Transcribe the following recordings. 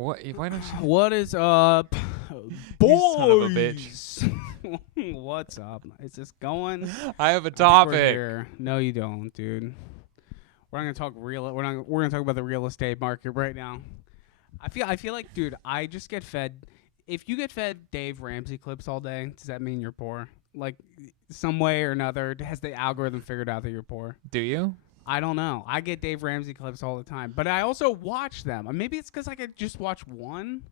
What? Why don't you? What is up, boys? You son of a bitch. What's up? Is this going? I have a I think we're topic. here. No, you don't, dude. We're not gonna talk real. We're gonna talk about the real estate market right now. I feel like, dude, I just get fed. If you get fed Dave Ramsey clips all day, does that mean you're poor? Like, some way or another, has the algorithm figured out that you're poor? Do you? I don't know. I get Dave Ramsey clips all the time, but I also watch them. Maybe it's because I could just watch one.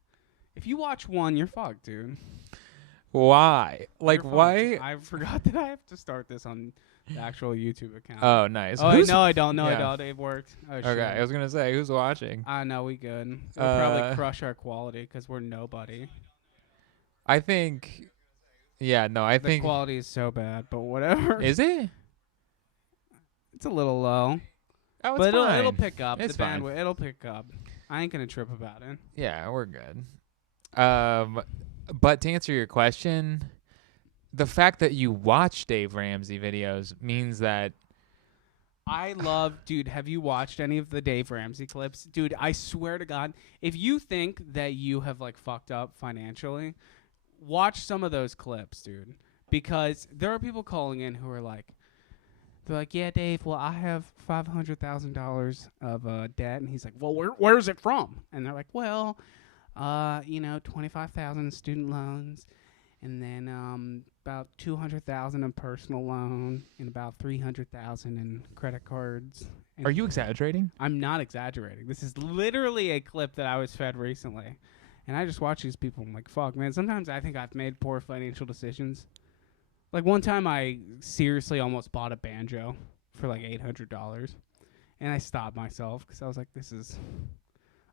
If you watch one, you're fucked, dude. Why? Like, You're why? fucked. I forgot that I have to start this on the actual YouTube account. Oh, nice. Oh, Who's- no, I don't. No, I yeah. don't. It worked. Oh, Okay, I shit. was gonna say, who's watching? No, we good. We'll probably crush our quality because we're nobody. I think. Yeah, no, I The think. quality is so bad, but whatever. Is it? It's a little low, Oh, it's but fine. it'll pick up. It's the fine. bandwidth, it'll pick up. I ain't gonna trip about it. Yeah, we're good. But to answer your question, the fact that you watch Dave Ramsey videos means that I love, dude, have you watched any of the Dave Ramsey clips? Dude, I swear to God, if you think that you have, like, fucked up financially, watch some of those clips, dude. Because there are people calling in who are like, they're like, yeah, Dave, well, I have $500,000 of debt. And he's like, well, where's it from? And they're like, well, 25,000 student loans. And then about 200,000 in personal loan and about 300,000 in credit cards. And are you exaggerating? I'm not exaggerating. This is literally a clip that I was fed recently. And I just watch these people. I'm like, fuck, man. Sometimes I think I've made poor financial decisions. Like, one time I seriously almost bought a banjo for like $800. And I stopped myself because I was like, this is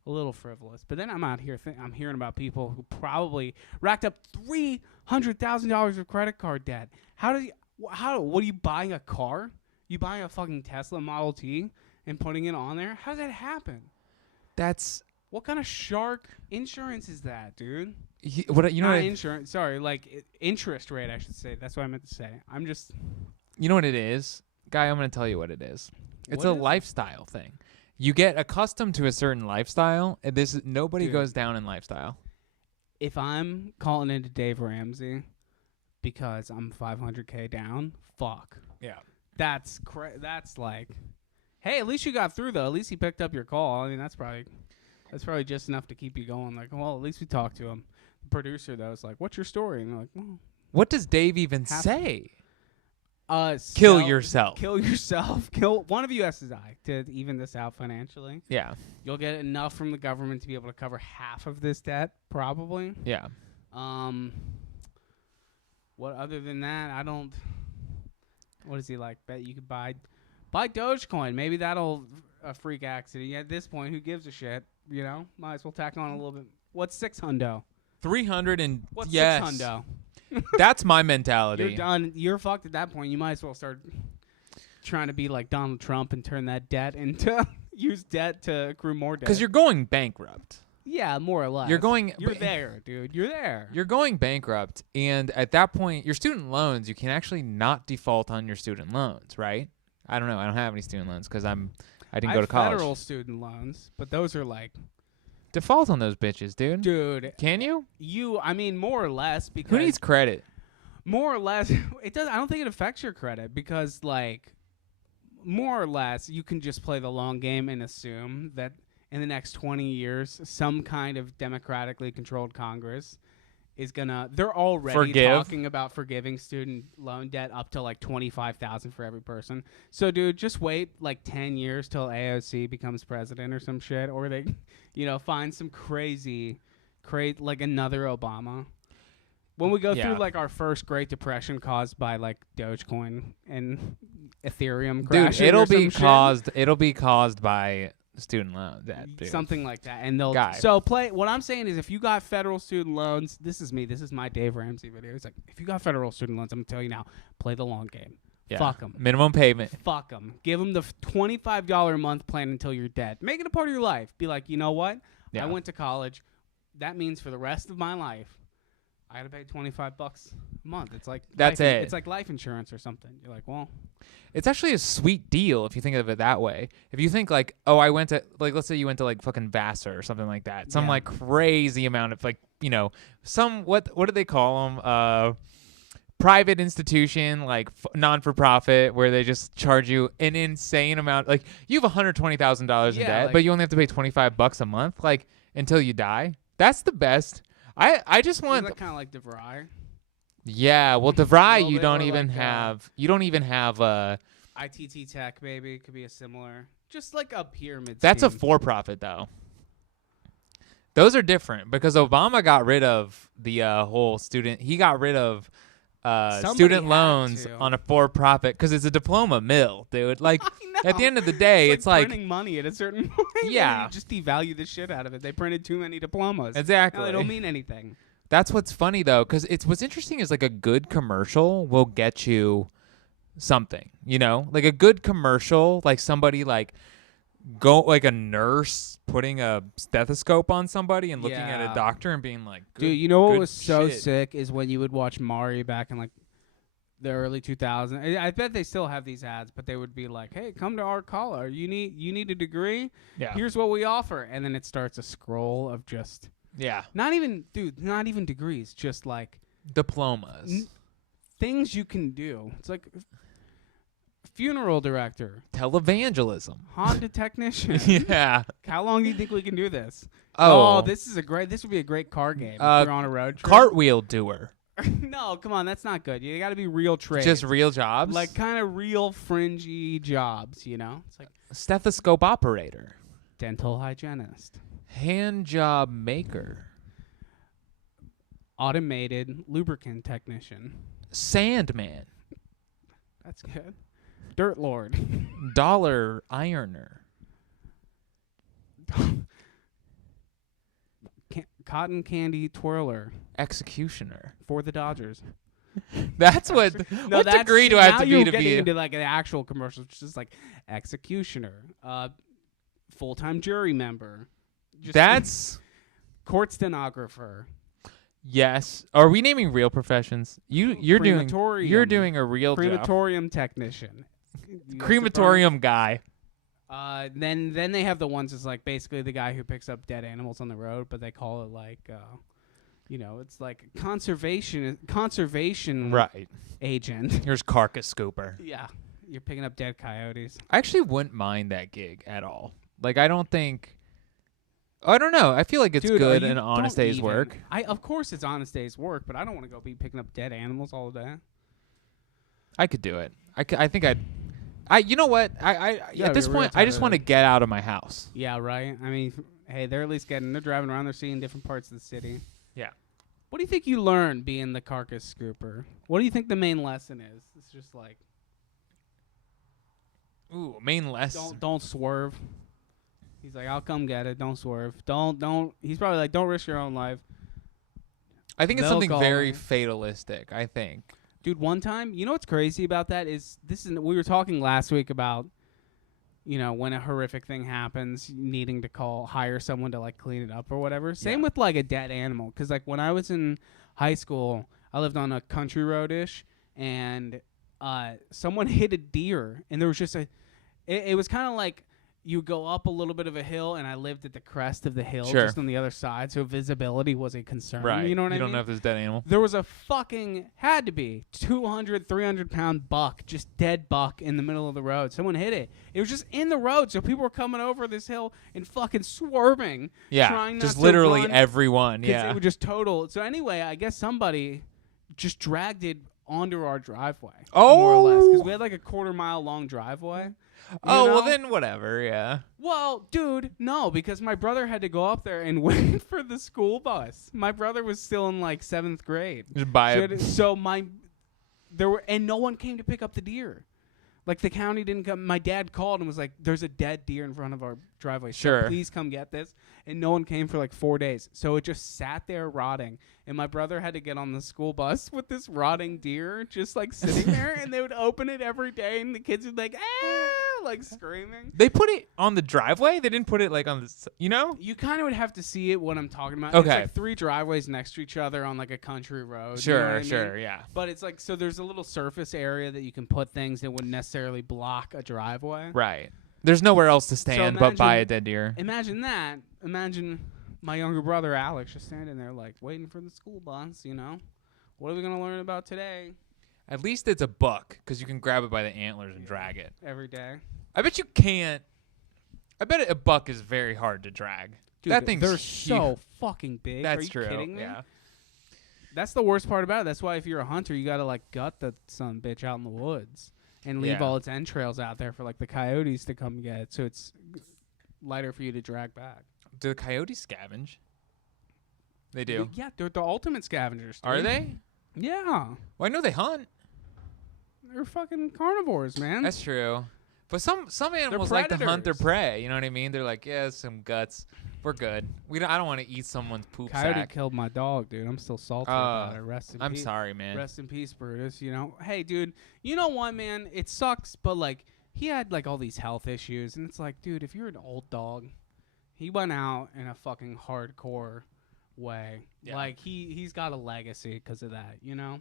a little frivolous. But then I'm out here, I'm hearing about people who probably racked up $300,000 of credit card debt. What are you buying a car? You buying a fucking Tesla Model T and putting it on there? How does that happen? That's What kind of shark insurance is that, dude? what you know. Not What insurance. Sorry, like interest rate, I should say. That's what I meant to say. I'm just. you know what it is, guy. I'm gonna tell you what it is. It's What a is it? lifestyle thing. You get accustomed to a certain lifestyle, and nobody Dude. goes down in lifestyle. If I'm calling into Dave Ramsey because I'm 500K down, fuck. Yeah. That's that's like, hey, at least you got through though. At least he picked up your call. I mean, that's probably just enough to keep you going. Like, well, at least we talked to him. The producer though is like, "What's your story?" And they're like, "Well, What does Dave even Half- say? kill Kill yourself. Kill yourself. Kill one of you has to die to even this out financially. Yeah. You'll get enough from the government to be able to cover half of this debt, probably. Yeah. What other than that? I don't. What is he like? Bet you could buy Dogecoin. Maybe that'll a freak accident. Yeah, at this point, who gives a shit? You know, might as well tack on a little bit. What's 600? 300 and What's yes. 600? That's my mentality. You're done. You're fucked at that point. You might as well start trying to be like Donald Trump and turn that debt into use debt to accrue more debt. Because you're going bankrupt. Yeah, more or less. You're going. You're there, dude. You're there. You're going bankrupt, and at that point, your student loans, you can actually not default on your student loans, right? I don't know. I don't have any student loans because I didn't go to college. Federal student loans, but those are like, Default on those bitches, dude. dude, Can you? I mean, more or less, because Who needs credit? more or less, it does. I don't think it affects your credit because, like, more or less, you can just play the long game and assume that in the next 20 years, some kind of democratically controlled Congress is gonna. They're already talking about forgiving student loan debt up to like $25,000 for every person. So, dude, just wait like 10 years till AOC becomes president or some shit, or they, find some crazy, like another Obama. When we go through like our first Great Depression caused by like Dogecoin and Ethereum crashing, Dude, or it'll be caused by student loan debt, dude. something like that, and they'll Guy. so play. What I'm saying is, if you got federal student loans, this is my Dave Ramsey video. It's like, if you got federal student loans, I'm gonna tell you now, play the long game. Yeah. Fuck them. Minimum payment. Fuck them. Give them the $25 a month plan until you're dead. Make it a part of your life. Be like, you know what? Yeah. I went to college. That means for the rest of my life, I gotta pay $25 a month. It's like That's it. It's like life insurance or something. You're like, well, It's actually a sweet deal if you think of it that way. If you think like, oh, I went to like, let's say you went to like fucking Vassar or something like that. Some like crazy amount of like, some what do they call them? Private institution, like non-for-profit, where they just charge you an insane amount. Like you have $120,000 in debt, but you only have to pay $25 a month, like until you die. That's the best. I just want kind of like DeVry. Yeah, well, DeVry, you don't even have ITT Tech, maybe could be a similar, just like a pyramid. That's a for-profit though. Those are different because Obama got rid of the whole student. He got rid of student loans on a for-profit because it's a diploma mill, dude. Like at the end of the day, it's like printing money at a certain point. Yeah, you just devalue the shit out of it. They printed too many diplomas. Exactly. Now they don't mean anything. That's what's funny though, because what's interesting is like a good commercial will get you something, like a good commercial, like somebody like a nurse putting a stethoscope on somebody and looking at a doctor and being like, dude, you know what was so sick is when you would watch Maury back in like the early 2000s. I bet they still have these ads, but they would be like, hey, come to our caller. You need a degree? Yeah. Here's what we offer. And then it starts a scroll of just not even degrees, just like diplomas. Things you can do. It's like funeral director, televangelism, Honda technician. Yeah. How long do you think we can do this? Oh, this would be a great car game if you're on a road trip. Cartwheel doer. No, come on, that's not good. You got to be real trades. Just real jobs? Like kind of real fringy jobs, It's like stethoscope operator, dental hygienist, hand job maker, automated lubricant technician, sandman. That's good. Dirt lord. Dollar ironer. Cotton candy twirler. Executioner. For the Dodgers. That's what degree do I have to be to be? Now you're getting into like an actual commercial, which is like executioner, full-time jury member. That's court stenographer. Yes. Are we naming real professions? You're doing a real crematorium technician. Crematorium guy. Then they have the ones that's like basically the guy who picks up dead animals on the road, but they call it like it's like conservation right agent. Here's carcass scooper. Yeah. You're picking up dead coyotes. I actually wouldn't mind that gig at all. Like I don't know. I feel like it's good and honest day's work. Of course it's honest day's work, but I don't want to go be picking up dead animals all day. I could do it. I think you know what? At this point, I just want to get out of my house. Yeah, right. I mean, hey, they're driving around. They're seeing different parts of the city. Yeah. What do you think you learned being the carcass scooper? What do you think the main lesson is? It's just like, main lesson. Don't swerve. He's like, I'll come get it. Don't swerve. Don't. He's probably like, don't risk your own life. I think it's something very fatalistic. I think. Dude, one time, you know what's crazy about that is we were talking last week about, when a horrific thing happens, needing to hire someone to like clean it up or whatever. Same with like a dead animal. Cause like when I was in high school, I lived on a country road-ish and someone hit a deer and there was just it was kind of like, you go up a little bit of a hill, and I lived at the crest of the hill, just on the other side, so visibility was a concern. Right. You know what I mean? You don't know if there's dead animal. There was a had to be 200, 300-pound buck, just dead buck in the middle of the road. Someone hit it. It was just in the road, so people were coming over this hill and fucking swerving. Yeah, trying not just to literally run, everyone. Yeah. It was just total. So anyway, I guess somebody just dragged it onto our driveway. Oh. More or less, because we had like a quarter-mile long driveway. Well then whatever, yeah. Well, dude, no, because my brother had to go up there and wait for the school bus. My brother was still in like 7th grade. Just buy it. And no one came to pick up the deer. Like the county didn't come. My dad called and was like, "There's a dead deer in front of our driveway. So please come get this." And no one came for like 4 days. So it just sat there rotting. And my brother had to get on the school bus with this rotting deer just like sitting there. And they would open it every day. And the kids would like, like screaming. They put it on the driveway. They didn't put it like on the, you know? You kind of would have to see it. What I'm talking about. Okay. It's like 3 driveways next to each other on like a country road. Sure, you know what I mean? sure, yeah. But it's like, so there's a little surface area that you can put things that wouldn't necessarily block a driveway. Right. There's nowhere else to stand but by a imagine- dead deer. Imagine that. Imagine my younger brother Alex just standing there like waiting for the school bus. You know, what are we gonna learn about today? At least it's a buck because you can grab it by the antlers and drag it. Every day. I bet you can't. I bet a buck is very hard to drag. Dude, that thing's they're huge. so fucking big. That's Are you true. kidding me? Yeah. That's the worst part about it. That's why if you're a hunter, you gotta like gut the son bitch out in the woods and leave Yeah. all its entrails out there for like the coyotes to come get it, so it's lighter for you to drag back. Do the coyotes scavenge? They do. Yeah, they're the ultimate scavengers. Dude. Are they? Yeah, Well, I know they hunt. they're fucking carnivores, man. That's true. But some animals like to hunt their predators. prey. You know what I mean? They're like, yeah, some guts. We're good. I don't want to eat someone's poop Coyote sack. killed my dog, dude. I'm still salty about it. Rest in I'm peace. sorry, man. Rest in peace, Brutus. You know, hey, dude. You know what, man? It sucks, but like he had like all these health issues, and it's like, dude, if you're an old dog, he went out in a fucking hardcore way. Yeah. Like he's got a legacy because of that. You know,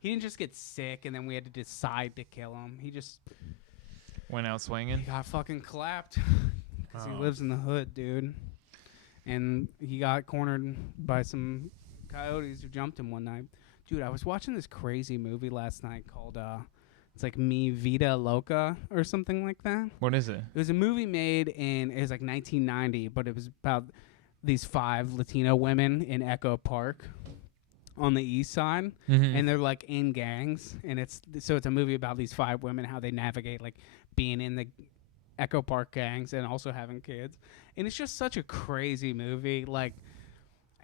he didn't just get sick and then we had to decide to kill him. He just Went out swinging. got fucking clapped because he Oh. lives in the hood, dude. And he got cornered by some coyotes who jumped him one night. Dude, I was watching this crazy movie last night called it's like Mi Vida Loca or something like that. What is it? It was a movie made it was like 1990, but it was about these 5 Latino women in Echo Park on the east side, Mm-hmm. and they're like in gangs, and it's a movie about these 5 women, how they navigate like being in the Echo Park gangs and also having kids. And it's just such a crazy movie. Like,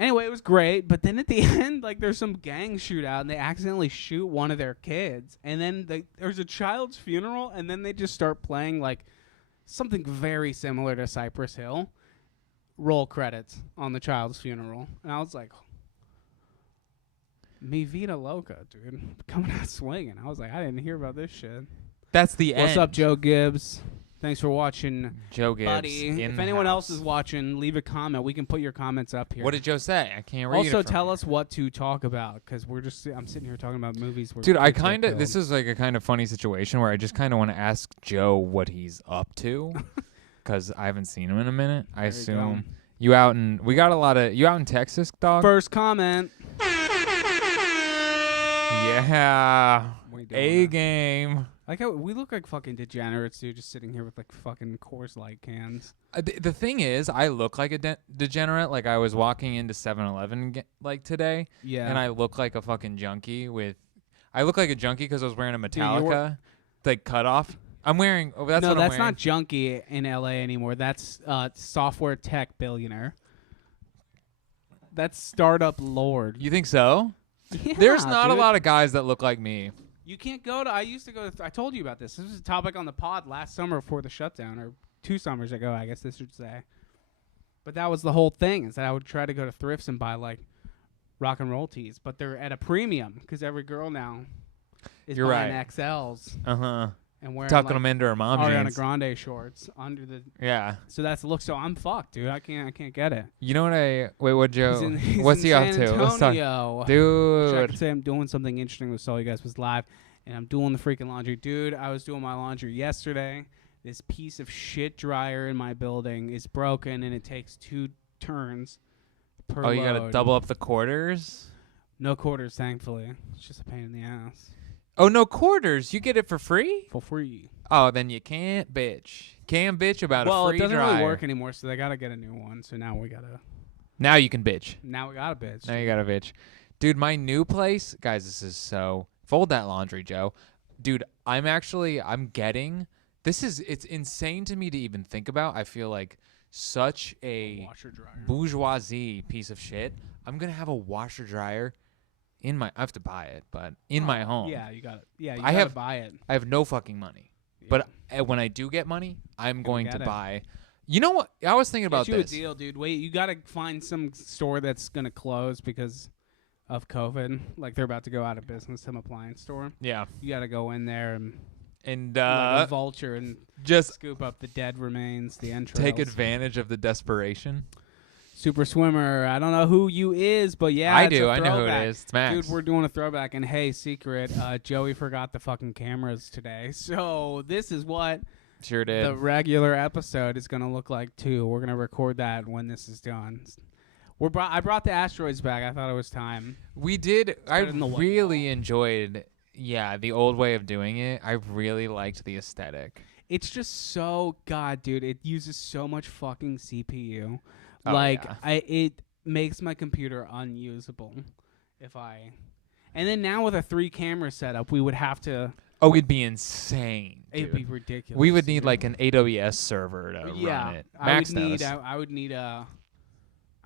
anyway, it was great, but then at the end, like, there's some gang shootout, and they accidentally shoot one of their kids, and then there's a child's funeral, and then they just start playing like something very similar to Cypress Hill. Roll credits on the child's funeral, and I was like, Mi Vida Loca, dude, coming out swinging. I was like, I didn't hear about this shit. That's the end. What's up, Joe Gibbs? Thanks for watching, Joe Gibbs. buddy. in If the anyone else house. is watching, leave a comment. We can put your comments up here. What did Joe say? I can't read it. Also, from tell here. us what to talk about, because I'm sitting here talking about movies. Where Dude, I kids get kind of. killed. This is like a kind of funny situation where I just kind of want to ask Joe what he's up to, because I haven't seen him in a minute. I There you assume you out in. We got a lot of you out in Texas, dog. First comment. Yeah, What are you doing A there? game. Like how we look like fucking degenerates, dude, just sitting here with like fucking Coors Light cans. The thing is, I look like a degenerate. Like I was walking into 7-Eleven like today, Yeah. and I look like a fucking junkie with. I look like a junkie because I was wearing a Dude, you're Metallica, like cutoff. I'm wearing. Oh, that's no, what that's I'm not wearing. junkie in LA anymore. That's software tech billionaire. That's startup lord. You think so? Yeah, There's not dude. a lot of guys that look like me. You can't go to. I used to go. I told you about this. This was a topic on the pod last summer before the shutdown, or 2 summers ago, I guess this should say. But that was the whole thing. Is that I would try to go to thrifts and buy like rock and roll tees, but they're at a premium because every girl now is You're buying right. XLs Uh huh. and wearing Tucking like them into her mom Ariana jeans. Grande shorts under the. Yeah. So that's the look. So I'm fucked, dude. I can't get it. You know what I? Wait, what, Joe? He's What's in he up San to? Let's talk. Antonio. Wish I Dude. could say I'm doing something interesting with All You Guys was live, and I'm doing the freaking laundry. Dude, I was doing my laundry yesterday. This piece of shit dryer in my building is broken, and it takes 2 turns per Oh, you gotta load. double up the quarters. No quarters, thankfully. It's just a pain in the ass. Oh, no quarters. You get it for free? For free. Oh, then you can't bitch. Can't bitch about Well, a it free doesn't dryer. really work anymore, so they gotta get a new one. So now we gotta Now you can bitch. got a bitch. Now you got a bitch. Dude, my new place, guys, this is so. Fold that laundry, Joe. Dude, I'm getting. It's insane to me to even think about. I feel like such a Washer dryer. bourgeoisie piece of shit. I'm going to have a washer dryer in my. I have to buy it, but in my home. Yeah, you got it. Yeah, you I gotta have- buy it. I have no fucking money. Yeah. But when I do get money, I'm going to get it. buy. You know what? I was thinking about Get you this. a deal, dude. Wait, you gotta find some store that's gonna close because of COVID. Like they're about to go out of business. Some appliance store. Yeah. You gotta go in there and and like a vulture and just scoop up the dead remains, the entrails. take advantage of the desperation. Super Swimmer. I don't know who you is, but yeah, I it's do. a I know who it throwback. is. It's Max. Dude, we're doing a throwback, and hey, secret, Joey forgot the fucking cameras today, so this is what Sure did. the regular episode is gonna look like too. We're gonna record that when this is done. I brought the asteroids back. I thought it was time. We did. I better than the white really enjoyed. Yeah, the old way of doing it. I really liked the aesthetic. It's just so God, dude. It uses so much fucking CPU. Oh, like yeah. it makes my computer unusable and then now with a 3-camera setup we would have to Oh, it'd be insane. it'd Dude. be ridiculous. We would need dude. like an AWS server to run it. Max knows. I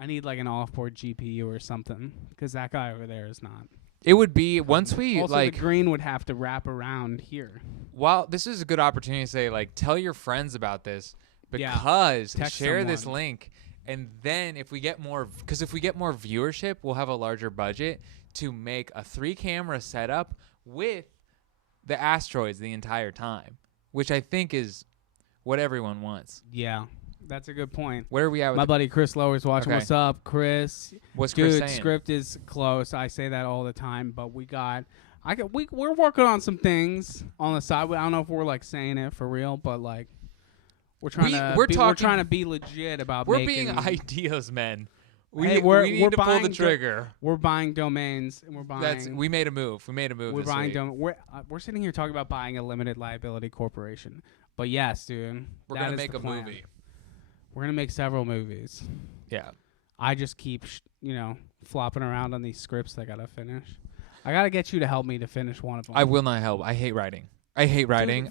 need like an off-board GPU or something because that guy over there is not. It would be once we Also, like. the green would have to wrap around here. Well, this is a good opportunity to say like tell your friends about this because Text share this someone. link, and then if we get more viewership, we'll have a larger budget to make a 3-camera setup with the asteroids the entire time, which I think is what everyone wants. Yeah, that's a good point. Where are we at with My buddy Chris Lower's watching. Okay. What's up, Chris? what's Chris Dude, saying? script is close. I say that all the time, but we're working on some things on the side. I don't know if we're like saying it for real, but like we're trying to be legit about We're making. being ideas men. Hey, we need we're to pull the buying trigger. We're buying domains, and we're buying. We made a move. We made a move. We're this buying week. we're sitting here talking about buying a limited liability corporation. But yes, dude, We're that gonna is make the a plan. movie. We're gonna make several movies. Yeah. I just keep flopping around on these scripts that I gotta finish. I gotta get you to help me to finish one of them. I will not help. I hate writing. I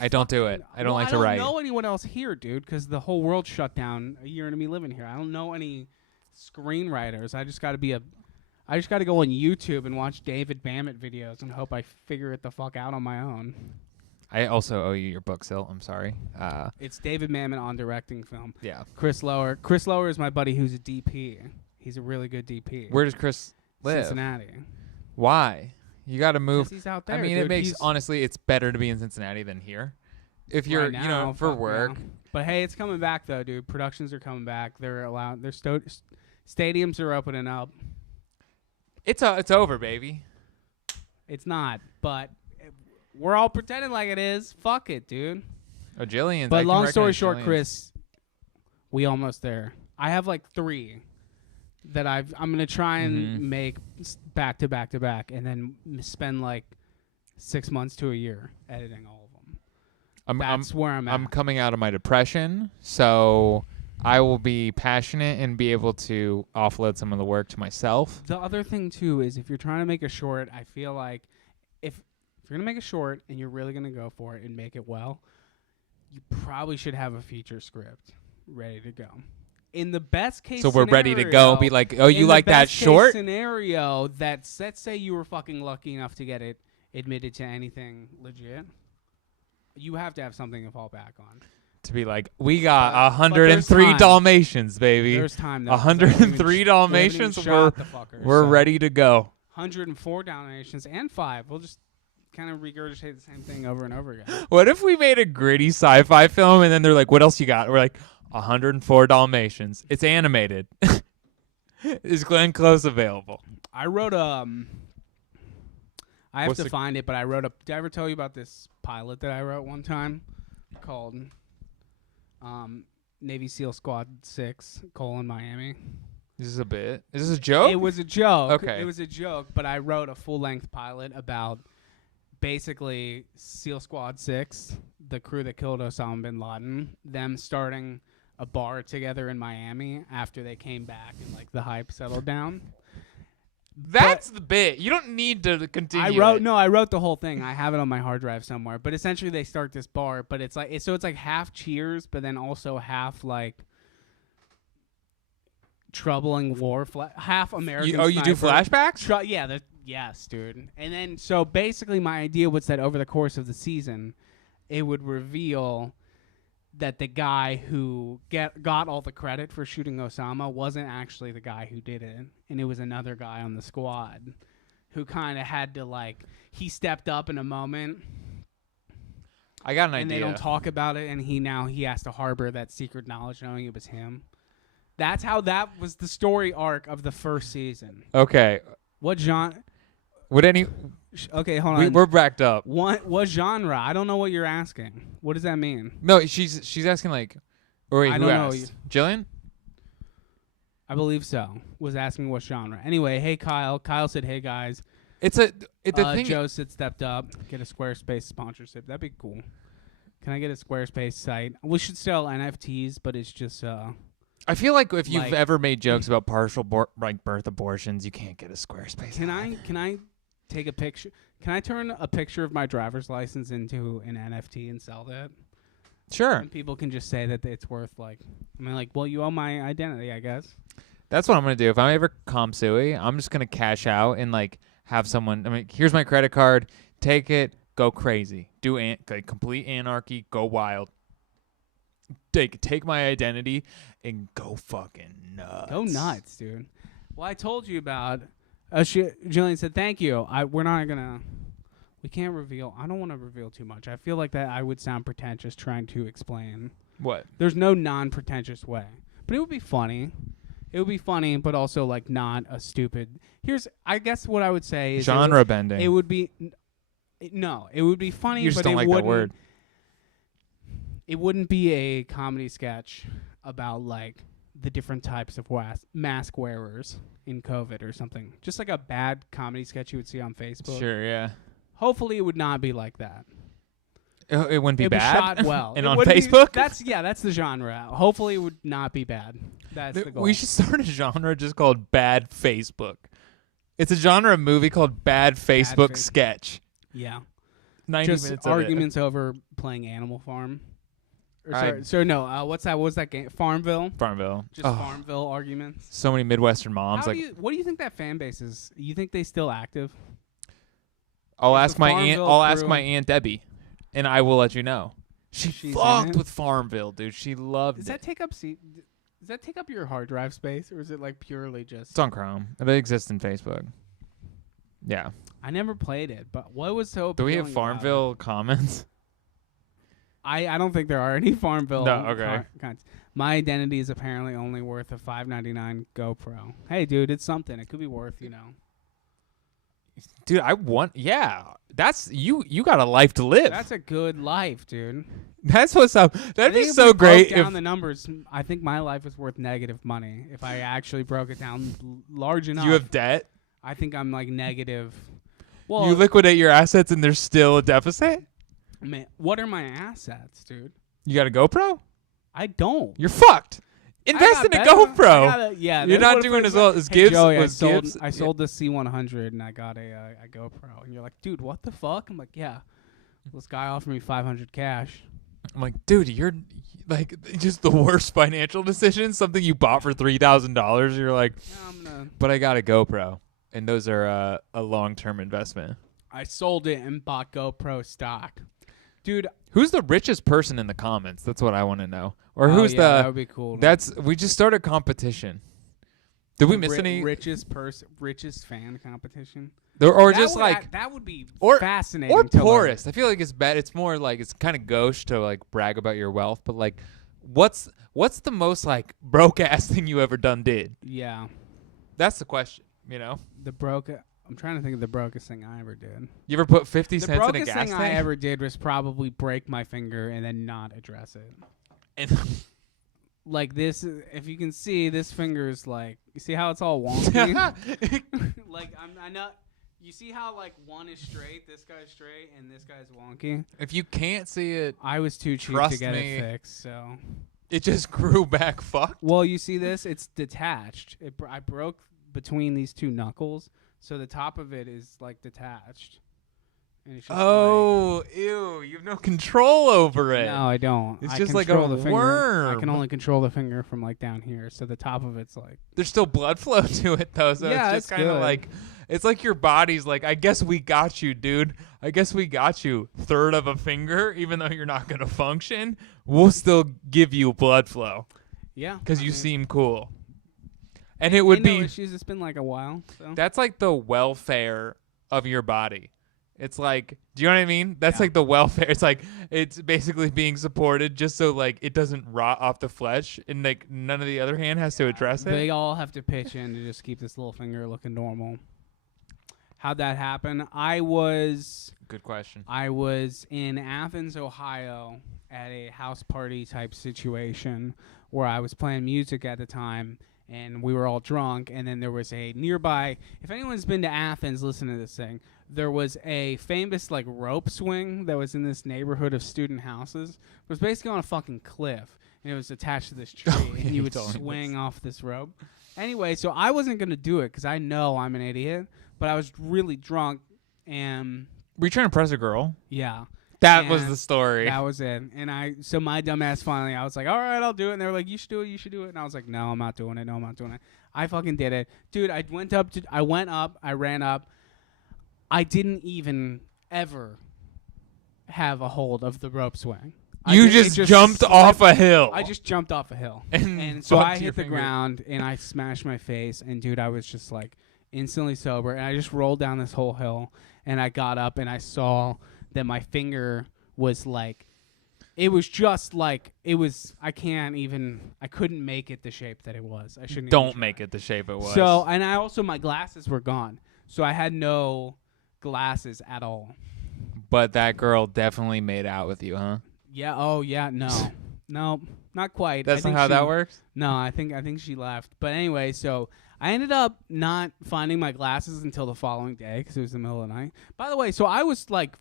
don't do it. I don't like to write. I don't know anyone else here, dude, because the whole world shut down a year into me living here. I don't know any screenwriters. I just got to go on YouTube and watch David Mamet videos and hope I figure it the fuck out on my own. I also owe you your book, Sil. I'm sorry. It's David Mamet on directing film. Yeah. Chris Lower. Chris Lower is my buddy who's a DP. He's a really good DP. Where does Chris live? Cincinnati. Why? You got to move. 'Cause he's out there. I mean, dude. it makes He's honestly, it's better to be in Cincinnati than here. If you're, right now, for fuck work. yeah. But hey, it's coming back though, dude. Productions are coming back. They're allowed. Stadiums are opening up. It's over, baby. It's not, but we're all pretending like it is. Fuck it, dude. Oh, Jillian's. But long story short, Chris, we almost there. I have like 3 that I'm gonna try and make back to back to back, and then spend like 6 months to a year editing all of them. That's where I'm at. I'm coming out of my depression, so I will be passionate and be able to offload some of the work to myself. The other thing too is if you're trying to make a short, I feel like if you're gonna make a short and you're really gonna go for it and make it well, you probably should have a feature script ready to go. In the best case So we're ready to go. Be like, oh, you like that short? Scenario let's say you were fucking lucky enough to get it admitted to anything legit. You have to have something to fall back on. To be like, we got But 103 there's time. Dalmatians, baby. There's time though. 103 Dalmatians. We're ready to go. 104 Dalmatians and 5. We'll just kind of regurgitate the same thing over and over again. What if we made a gritty sci-fi film and then they're like, what else you got? We're like, 104 Dalmatians. It's animated. Is Glenn Close available? I wrote I have What's to the- find it, but I wrote did I ever tell you about this pilot that I wrote one time called Navy SEAL Squad 6 : Miami? Is this a bit? Is this a joke? It was a joke. Okay. It was a joke, but I wrote a full-length pilot about basically SEAL Squad 6, the crew that killed Osama bin Laden, them starting a bar together in Miami after they came back and like the hype settled down. That's the bit. You don't need to continue. I wrote the whole thing. I have it on my hard drive somewhere. But essentially they start this bar, but it's like it's like half Cheers, but then also half like troubling war, half American. You do Sniper. flashbacks? Yes, dude. And then so basically my idea was that over the course of the season, it would reveal that the guy who got all the credit for shooting Osama wasn't actually the guy who did it, and it was another guy on the squad who kind of had to he stepped up in a moment. I got an and idea. they don't talk about it, and he has to harbor that secret knowledge knowing it was him. That's how that was the story arc of the first season. Okay. What genre? Would any? Okay, hold on. We're backed up. What genre? I don't know what you're asking. What does that mean? No, she's asking like. Or wait, I who don't know. asked? Jillian? I believe so. Was asking what genre. Anyway, hey Kyle. Kyle said, "Hey guys." The thing. Joe said, "Stepped up. Get a Squarespace sponsorship. That'd be cool. Can I get a Squarespace site? We should sell NFTs, but it's just I feel like if you've like- ever made jokes about partial birth abortions, you can't get a Squarespace. Can I take a picture? Can I turn a picture of my driver's license into an NFT and sell that? Sure. And people can just say that it's worth well, you own my identity, I guess. That's what I'm gonna do. If I'm ever Comsui, I'm just gonna cash out and like have someone. I mean, here's my credit card. Take it. Go crazy. Do complete anarchy. Go wild. Take my identity and go fucking nuts. Go nuts, dude. Well, I told you about. Jillian said, "Thank you. We're not gonna. We can't reveal. I don't want to reveal too much. I feel like that I would sound pretentious trying to explain. What? There's no non-pretentious way, but it would be funny. It would be funny, but also like not a stupid. I guess what I would say is Genre bending. It would be. No, it would be funny. You just but don't it like wouldn't, that word. It wouldn't be a comedy sketch about like the different types of mask wearers in COVID or something. Just like a bad comedy sketch you would see on Facebook. Sure, yeah. Hopefully, it would not be like that. It wouldn't be It bad. was shot well. And It on wouldn't be- Facebook, that's the genre. Hopefully, it would not be bad. That's the goal. we should start a genre just called Bad Facebook. It's a genre of movie called Bad Facebook Facebook. Sketch. Yeah. 90 Just minutes of it. arguments over playing Animal Farm. Or I- sorry, no. What's that? What was that game? Farmville. Farmville. Just Oh, Farmville arguments. so many Midwestern moms. What do you think that fan base is? You think they still active? I'll is ask the my aunt. Farmville I'll ask crew- my aunt Debbie, and I will let you know. She's in Fucked it? with Farmville, dude. She loved Does it. that take up Does that take up your hard drive space, or is it like purely just? It's on Chrome. It exists in Facebook. Yeah. I never played it, but what was so? Do we have appealing about it? Farmville comments? I don't think there are any Farmville. No, okay. Kinds. My identity is apparently only worth a $5.99 GoPro. Hey, dude, it's something. It could be worth, Dude, I want. Yeah, that's you. You got a life to live. That's a good life, dude. That's what's up. I That'd be think if so we broke great down if the numbers, I think my life is worth negative money if I actually broke it down large enough. you have debt. I think I'm like negative. Well, You liquidate your assets and there's still a deficit. man, what are my assets, dude? You got a GoPro? I don't. You're fucked. Invest in a GoPro. Yeah, You're that's not what doing it as was. well as Hey, Gibbs. Joey, was Gibbs. I sold the C100 and I got a GoPro. And you're like, dude, what the fuck? I'm like, yeah. This guy offered me 500 cash. I'm like, dude, you're like just the worst financial decision. Something you bought for $3,000. You're like, No, I'm gonna. but I got a GoPro, and those are a long-term investment. I sold it and bought GoPro stock, dude. Who's the richest person in the comments? That's what I want to know. Or Oh, who's yeah, that the? would be cool. We just started a competition. Did we miss any? richest fan competition? Or That just would like that would be or- fascinating. or to learn. poorest. I feel like it's bad. It's more like it's kind of gauche to like brag about your wealth, but like, what's the most like broke ass thing you ever did? Yeah, That's the question. You know, I'm trying to think of the brokest thing I ever did. you ever put 50 The cents in a brokest gas thing tank? I ever did was probably break my finger and then not address it. And Like this, if you can see, this finger is like, you see how it's all wonky? Like I know. You see how like one is straight, this guy's straight, and this guy's wonky? if you can't see it, I was too cheap to Trust get me. it fixed, so. it just grew back. Fucked. Well, you see this? It's detached. I broke between these two knuckles, so the top of it is like detached. And it's just Oh, ew! You have no control over it. no, I don't. It's I just like a control the finger. I worm. can only control the finger from like down here, so the top of it's like. There's still blood flow to it though, so Yeah, it's it's just kind of good. like it's like your body's like, I guess we got you, dude. I guess we got you. Third of a finger, even though you're not gonna function, we'll still give you blood flow Yeah. because I you mean, seem cool. And it would ain't no be issues. It's been like a while. So. that's like the welfare of your body. It's like, do you know what I mean? That's like the welfare. It's like it's basically being supported just so like it doesn't rot off the flesh, and like none of the other hand has to address it. They all have to pitch in to just keep this little finger looking normal. How'd that happen? Good question. I was in Athens, Ohio, at a house party type situation where I was playing music at the time, and we were all drunk. And then there was a nearby. If anyone's been to Athens, listen to this thing. There was a famous like rope swing that was in this neighborhood of student houses. It was basically on a fucking cliff, and it was attached to this tree, and you would swing off this rope. Anyway, so I wasn't gonna do it because I know I'm an idiot, but I was really drunk, and Were you trying to press a girl? yeah. That was the story. That was it. And so my dumbass finally, I was like, all right, I'll do it. And they were like, you should do it. And I was like, no, I'm not doing it. I fucking did it. Dude, I went up, I ran up. I didn't even ever have a hold of the rope swing. You just jumped off a hill. I just jumped off a hill. And so I hit the ground and I smashed my face. And dude, I was just like instantly sober. And I just rolled down this whole hill. And I got up and I saw that my finger was like, it was just like, I couldn't make it the shape that it was. I shouldn't. Don't make it the shape it was. So, and my glasses were gone. So I had no glasses at all. But that girl definitely made out with you, huh? Yeah. Oh, yeah. No. No, not quite. That's not how that works? No, I think she left. But anyway, so I ended up not finding my glasses until the following day because it was the middle of the night. By the way, so I was like,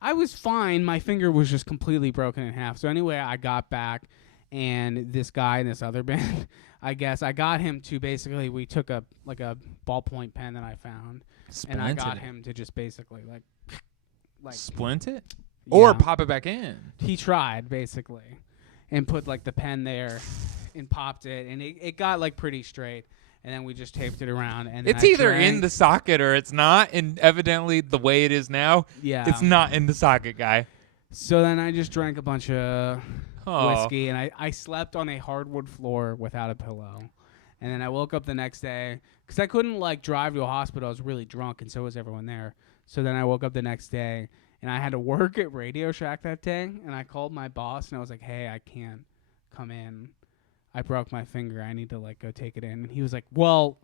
I was fine. My finger was just completely broken in half. So anyway, I got back, and this guy in this other band, I guess, I got him to basically, we took a ballpoint pen that I found, and I got him to just basically like splint it? Yeah. Or pop it back in. He tried, basically, and put like the pen there and popped it, and it got like pretty straight. And then we just taped it around. And it's either in the socket or it's not. And evidently, the way it is now, it's not in the socket, guy. So then I just drank a bunch of whiskey, and I slept on a hardwood floor without a pillow. And then I woke up the next day because I couldn't like drive to a hospital. I was really drunk, and so was everyone there. So then I woke up the next day, and I had to work at Radio Shack that day. And I called my boss, and I was like, "Hey, I can't come in. I broke my finger. I need to like go take it in." And he was like, "Well,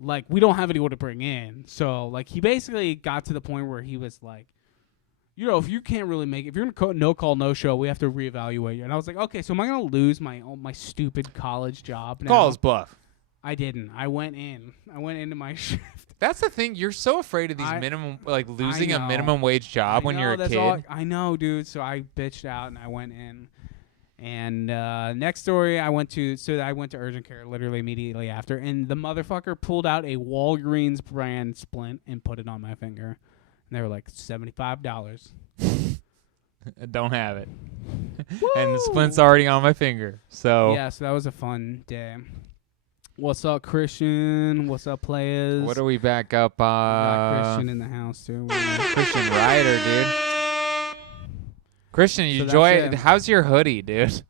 like we don't have anyone to bring in." So like he basically got to the point where he was like, "You know, if you can't really make it, if you're gonna no call, no show, we have to reevaluate you." And I was like, "Okay, so am I gonna lose my stupid college job now?" Call his bluff. I didn't. I went into my shift. That's the thing. You're so afraid of these minimum, like losing a minimum wage job when you're a kid. I know, dude. So I bitched out and I went in. And next story, I went to urgent care literally immediately after, and the motherfucker pulled out a Walgreens brand splint and put it on my finger, and they were like $75. Don't have it. And the splint's already on my finger. So yeah, so that was a fun day. What's up, Christian? What's up, players? What are we back up? We got Christian in the house too. Christian Ryder, dude. Christian, you enjoy it. How's your hoodie, dude?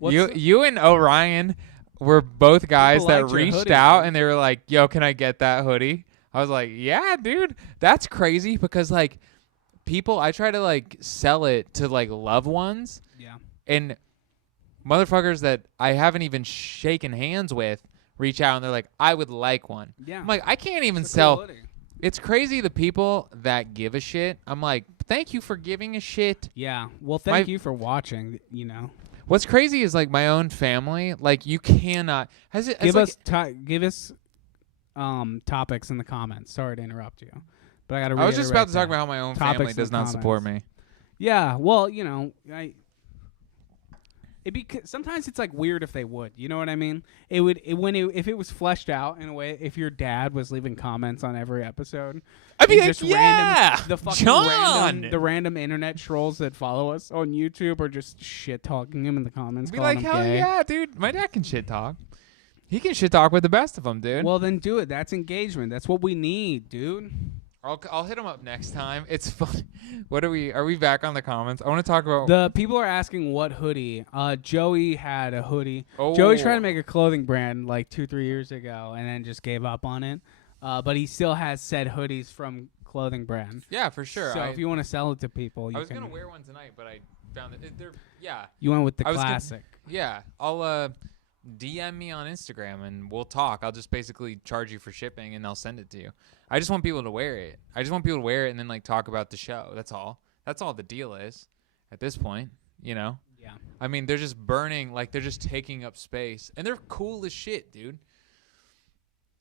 You and Orion were both guys that reached out and they were like, "Yo, can I get that hoodie?" I was like, "Yeah, dude." That's crazy because like people, I try to like sell it to like loved ones. Yeah. And motherfuckers that I haven't even shaken hands with reach out and they're like, "I would like one." Yeah. I'm like, I can't even sell. It's crazy the people that give a shit. I'm like, thank you for giving a shit. Yeah. Well, thank you for watching, you know. What's crazy is like my own family, like you cannot give us topics in the comments. Sorry to interrupt you. But I was just about to talk about how my own family does not support me. Yeah, well, you know, sometimes it's like weird if they would. You know what I mean? If it was fleshed out in a way. If your dad was leaving comments on every episode, I'd be like, yeah, the random internet trolls that follow us on YouTube are just shit talking him in the comments. Be like, hell yeah, dude. My dad can shit talk. He can shit talk with the best of them, dude. Well, then do it. That's engagement. That's what we need, dude. I'll hit him up next time. It's fun. Are we back on the comments? I want to talk about the people are asking what hoodie. Joey had a hoodie. Oh. Joey tried to make a clothing brand like 2-3 years ago and then just gave up on it. But he still has said hoodies from clothing brand. Yeah, for sure. So if you want to sell it to people, you I was can. gonna wear one tonight, but I found that they're You went with the I was gonna- classic. yeah. I'll DM me on Instagram and we'll talk. I'll just basically charge you for shipping and I'll send it to you. I just want people to wear it. I just want people to wear it and then like talk about the show. That's all. That's all the deal is at this point, you know? Yeah. I mean, they're just burning, like they're just taking up space. And they're cool as shit, dude.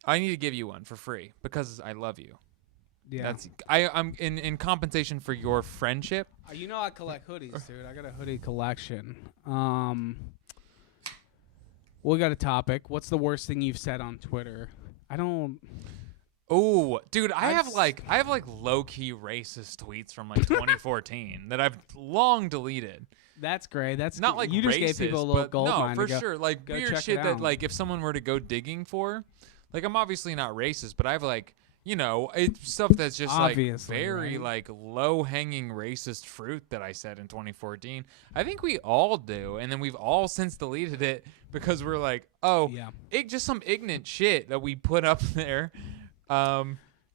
I need to give you one for free because I love you. Yeah. I'm in compensation for your friendship. You know I collect hoodies, dude. I got a hoodie collection. We got a topic. What's the worst thing you've said on Twitter? I don't. Oh, dude, I have like low key racist tweets from like 2014 that I've long deleted. That's great. That's Not like you racist, just gave people a little but gold no, mine for to go, sure. Like go weird check shit it that out. like if someone were to go digging for, like I'm obviously not racist, but I've like it's stuff that's just Obviously, like very right? like low hanging racist fruit that I said in 2014. I think we all do, and then we've all since deleted it because we're like, oh, Yeah. just some ignorant shit that we put up there.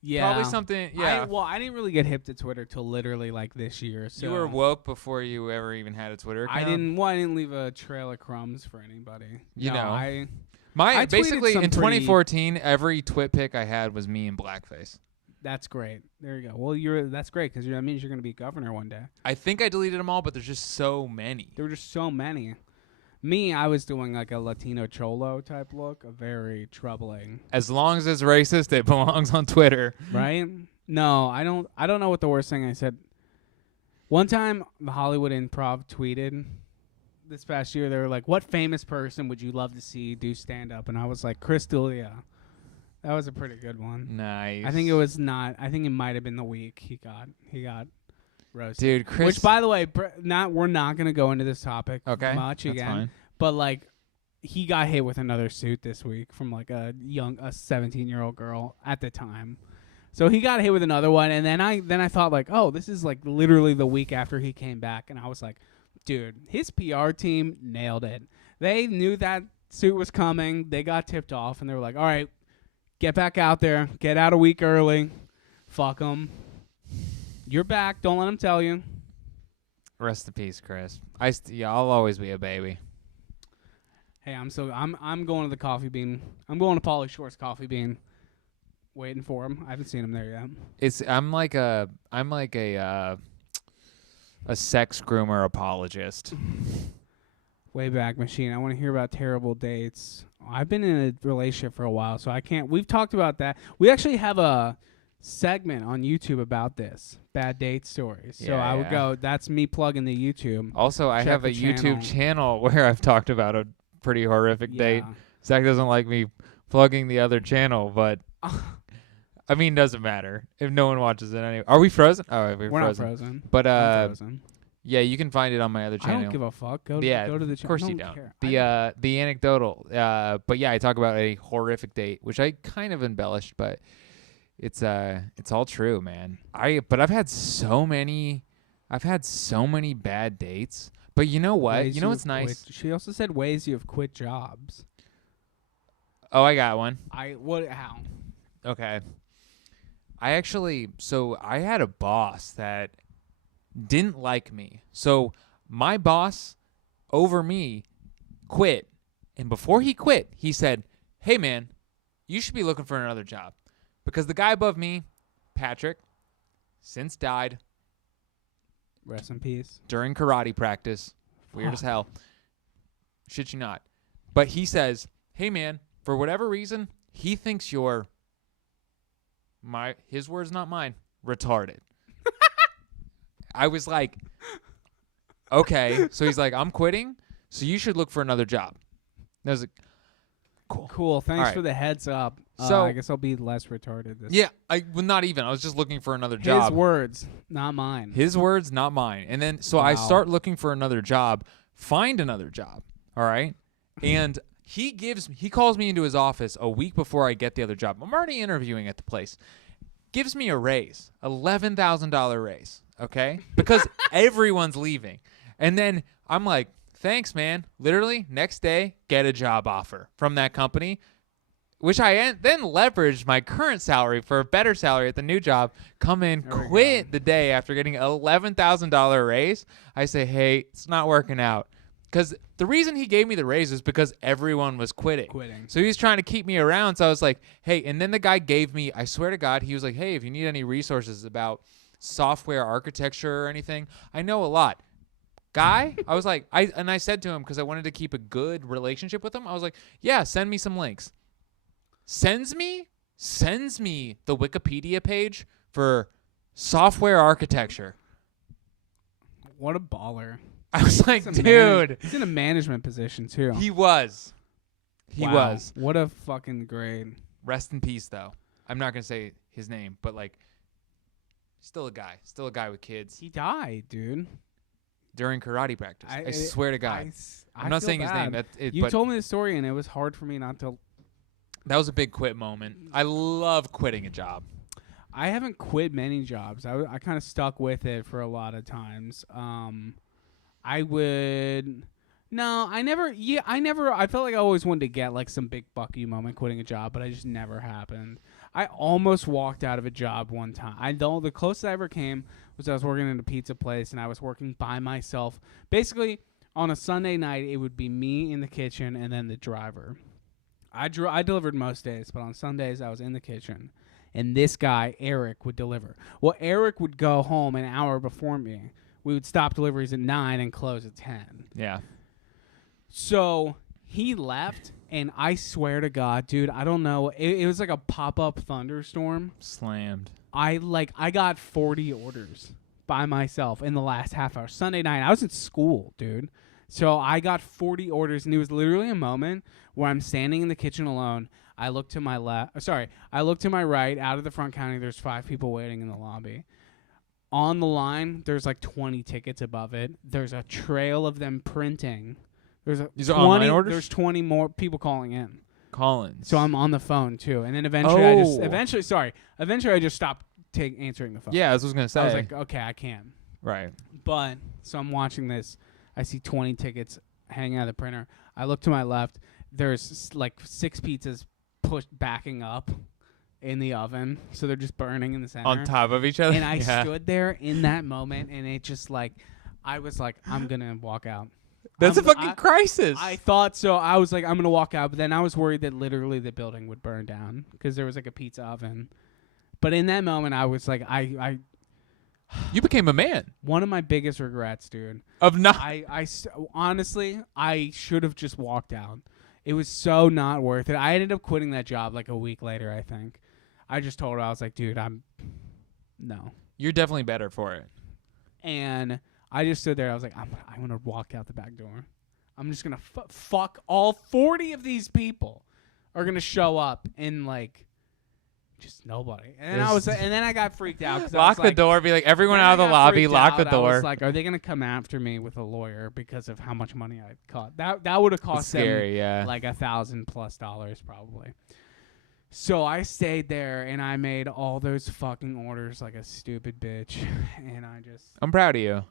Yeah. Probably something. Yeah. I didn't really get hip to Twitter till literally like this year. So You were woke before you ever even had a Twitter account. I didn't leave a trail of crumbs for anybody. You know. I tweeted Basically some in pretty- 2014, every twit pic I had was me in blackface. That's great. There you go. Well, that's great because that means you're going to be governor one day. I think I deleted them all, but there's just so many. There were just so many. Me, I was doing like a Latino cholo type look, a very troubling. As long as it's racist, it belongs on Twitter. Right? No, I don't know what the worst thing I said. One time, the Hollywood Improv tweeted this past year. They were like, "What famous person would you love to see do stand up?" And I was like, Chris D'Elia. That was a pretty good one. Nice. I think it was not. I think it might have been the week he got roasted. Dude, Chris. Which, by the way, we're not gonna go into this topic Okay, much that's again. fine. But like, he got hit with another suit this week from like a 17-year-old girl at the time. So he got hit with another one, and then I thought like, oh, this is like literally the week after he came back, and I was like, dude, his PR team nailed it. They knew that suit was coming. They got tipped off, and they were like, all right, get back out there, get out a week early, fuck them. You're back. Don't let them tell you. Rest in peace, Chris. I'll always be a baby. Hey, I'm going to the Coffee Bean. I'm going to Pauly Shore's Coffee Bean. Waiting for him. I haven't seen him there yet. I'm like a sex groomer apologist. Wayback Machine. I want to hear about terrible dates. I've been in a relationship for a while, so I can't. We've talked about that. We actually have a segment on YouTube about this. Bad date stories. So I would go, that's me plugging the YouTube. Also, I Check have the a YouTube channel where I've talked about a pretty horrific date. Zach doesn't like me plugging the other channel, but I mean, doesn't matter if no one watches it anyway. Are we frozen? Oh, we're not frozen. frozen. But I'm frozen. yeah, you can find it on my other I channel. don't give a fuck. Go to the channel. Of course you don't. Care. The anecdotal. But yeah, I talk about a horrific date, which I kind of embellished, but it's all true, man. But I've had so many bad dates. But you know what? Ways You know you've what's nice? quit. She also said ways you have quit jobs. Oh, I got one. How? Okay. I had a boss that didn't like me. So my boss over me quit. And before he quit, he said, "Hey, man, you should be looking for another job." Because the guy above me, Patrick, since died. Rest in peace. During karate practice. Weird as hell. Shit you not. But he says, "Hey, man, for whatever reason, he thinks you're," his words, not mine, "retarded." I was like, okay. So he's like, "I'm quitting, so you should look for another job." And I was like, Cool. Thanks right. for the heads up. So I guess I'll be less retarded. yeah, not even. I was just looking for another job. His words, not mine. His words, not mine. And then so I start looking for another job, find another job. All right. And he calls me into his office a week before I get the other job. I'm already interviewing at the place. Gives me a raise, $11,000 raise. Okay. Because everyone's leaving. And then I'm like, "Thanks, man." Literally next day, get a job offer from that company. which I then leveraged my current salary for a better salary at the new job, come in, There we quit go. the day after getting an $11,000 raise. I say, hey, it's not working out. Because the reason he gave me the raise is because everyone was quitting. So he was trying to keep me around. So I was like, hey, and then the guy gave me, I swear to God, he was like, hey, if you need any resources about software architecture or anything, I know a lot. Guy, I was like, I said to him, because I wanted to keep a good relationship with him, I was like, yeah, send me some links. Sends me the Wikipedia page for software architecture. What a baller. I was like, He's a dude. he's in a management position too. He was. Wow. What a fucking grade. Rest in peace, though. I'm not going to say his name, but, like, still a guy with kids. He died, dude. During karate practice. I swear to God. I'm not feel saying bad. his name. You but told me the story, and it was hard for me not to. that was a big quit moment. I love quitting a job. I haven't quit many jobs. I kind of stuck with it for a lot of times. I would. No, I never. Yeah, I felt like I always wanted to get like some big fuck you moment quitting a job, but I just never happened. I almost walked out of a job one time. The closest I ever came was I was working in a pizza place, and I was working by myself. Basically, on a Sunday night, it would be me in the kitchen and then the driver. I delivered most days, but on Sundays I was in the kitchen, and this guy Eric would deliver. Well, Eric would go home an hour before me. We would stop deliveries at 9 and close at 10. Yeah. So he left, and I swear to God, dude, I don't know. It was like a pop-up thunderstorm. Slammed. I got 40 orders by myself in the last half hour. Sunday night, I was in school, dude. So I got 40 orders, and it was literally a moment where I'm standing in the kitchen alone. I look to my I look to my right, out of the front counter, there's 5 people waiting in the lobby. On the line, there's like 20 tickets above it. There's a trail of them printing. These are online orders? There's 20 more people calling in. Collins. So I'm on the phone too, and then eventually I just stopped answering the phone. Yeah, I was going to say. I was like, okay, I can. Right. But so I'm watching this. I see 20 tickets hanging out of the printer. I look to my left. There's like 6 pizzas backing up in the oven, so they're just burning in the center on top of each other. And I stood there in that moment, and it just like I was like, I'm gonna walk out. That's a fucking crisis. I thought so. I was like, I'm gonna walk out, but then I was worried that literally the building would burn down because there was like a pizza oven. But in that moment, I was like, You became a man. One of my biggest regrets, dude. Of not. Honestly, I should have just walked out. It was so not worth it. I ended up quitting that job like a week later, I think. I just told her, I was like, dude, no. You're definitely better for it. And I just stood there. I was like, I'm going to walk out the back door. I'm just going to fuck all 40 of these people are going to show up and like just nobody. And then I got freaked out. Lock the door. Be like, everyone out of the lobby. Lock the door. I was like, are they going to come after me with a lawyer because of how much money I caught? That would have cost them like $1,000+ probably. So I stayed there and I made all those fucking orders like a stupid bitch. And I'm proud of you.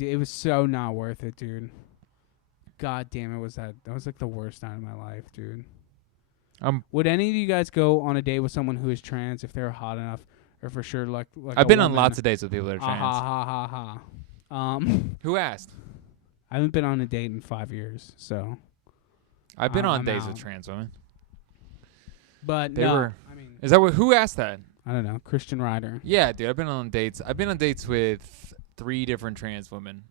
It was so not worth it, dude. God damn it, that was like the worst time of my life, dude. Would any of you guys go on a date with someone who is trans if they're hot enough, or for sure like I've been on lots of dates with people that are trans. Ha. Who asked? I haven't been on a date in 5 years, so. I've been on dates with trans women. But Is that who asked that? I don't know. Christian Ryder. Yeah, dude. I've been on dates with 3 different trans women.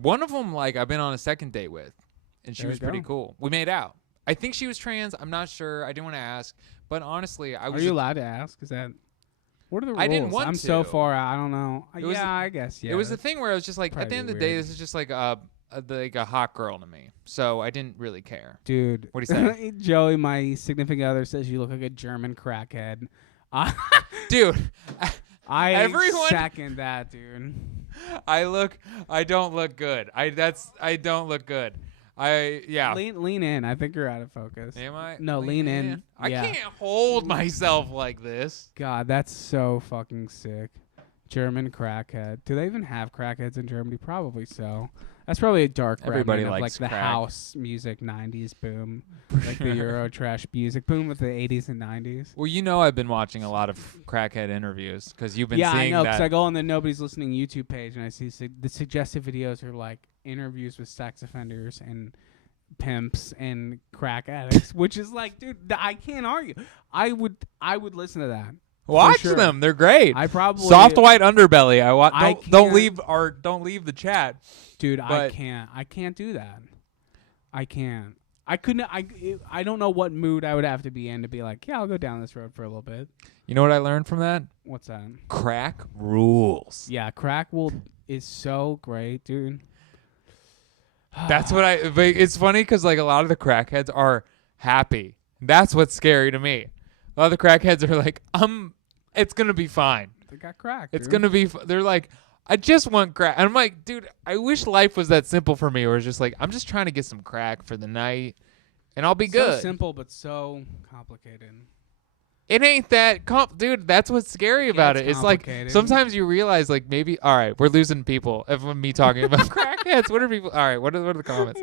One of them, like, I've been on a second date with, and she was pretty cool. We made out. I think she was trans. I'm not sure. I didn't want to ask, but honestly, I was. Are you allowed to ask? Is that? What are the rules? I didn't want I'm to. so far out. I don't know. I guess. Yeah. It was the thing where I was just like, at the end of the day, this is just like a hot girl to me. So I didn't really care. Dude. What do you say? Don't my significant other says you look like a German crackhead. Dude. Everyone second that, dude. I don't look good. I don't look good. Lean in. I think you're out of focus. Am I? No, lean in. I can't hold myself like this. God, that's so fucking sick. German crackhead. Do they even have crackheads in Germany? Probably so. That's probably a dark Everybody remnant of likes like the crack. house music 90s boom, like the Euro trash music boom of the 80s and 90s. Well, you know I've been watching a lot of crackhead interviews because you've been Yeah, I seeing know, because that. I go on the Nobody's Listening YouTube page and I see the suggested videos are like interviews with sex offenders and pimps and crack addicts, which is like, dude, I can't argue. I would listen to that. Watch sure. them; they're great. I probably Soft white underbelly. I Don't can't- leave the chat. dude. I but- can't do that. I can't. I couldn't. I don't know what mood I would have to be in to be like, yeah, I'll go down this road for a little bit. You know what I learned from that? What's that? Crack rules. Yeah, crack is so great, dude. That's what but it's funny because like a lot of the crackheads are happy. That's what's scary to me. A lot of the crackheads are like, it's gonna be fine. They got crack. It's dude. gonna be. They're like, I just want crack. And I'm like, dude, I wish life was that simple for me. Where it's just like, I'm just trying to get some crack for the night, and I'll be so good. simple but so complicated. It ain't that dude. That's what's scary about it. It's like complicated. sometimes you realize like maybe all right, we're losing people. If me talking about crackheads, what are people? All right, what are the comments?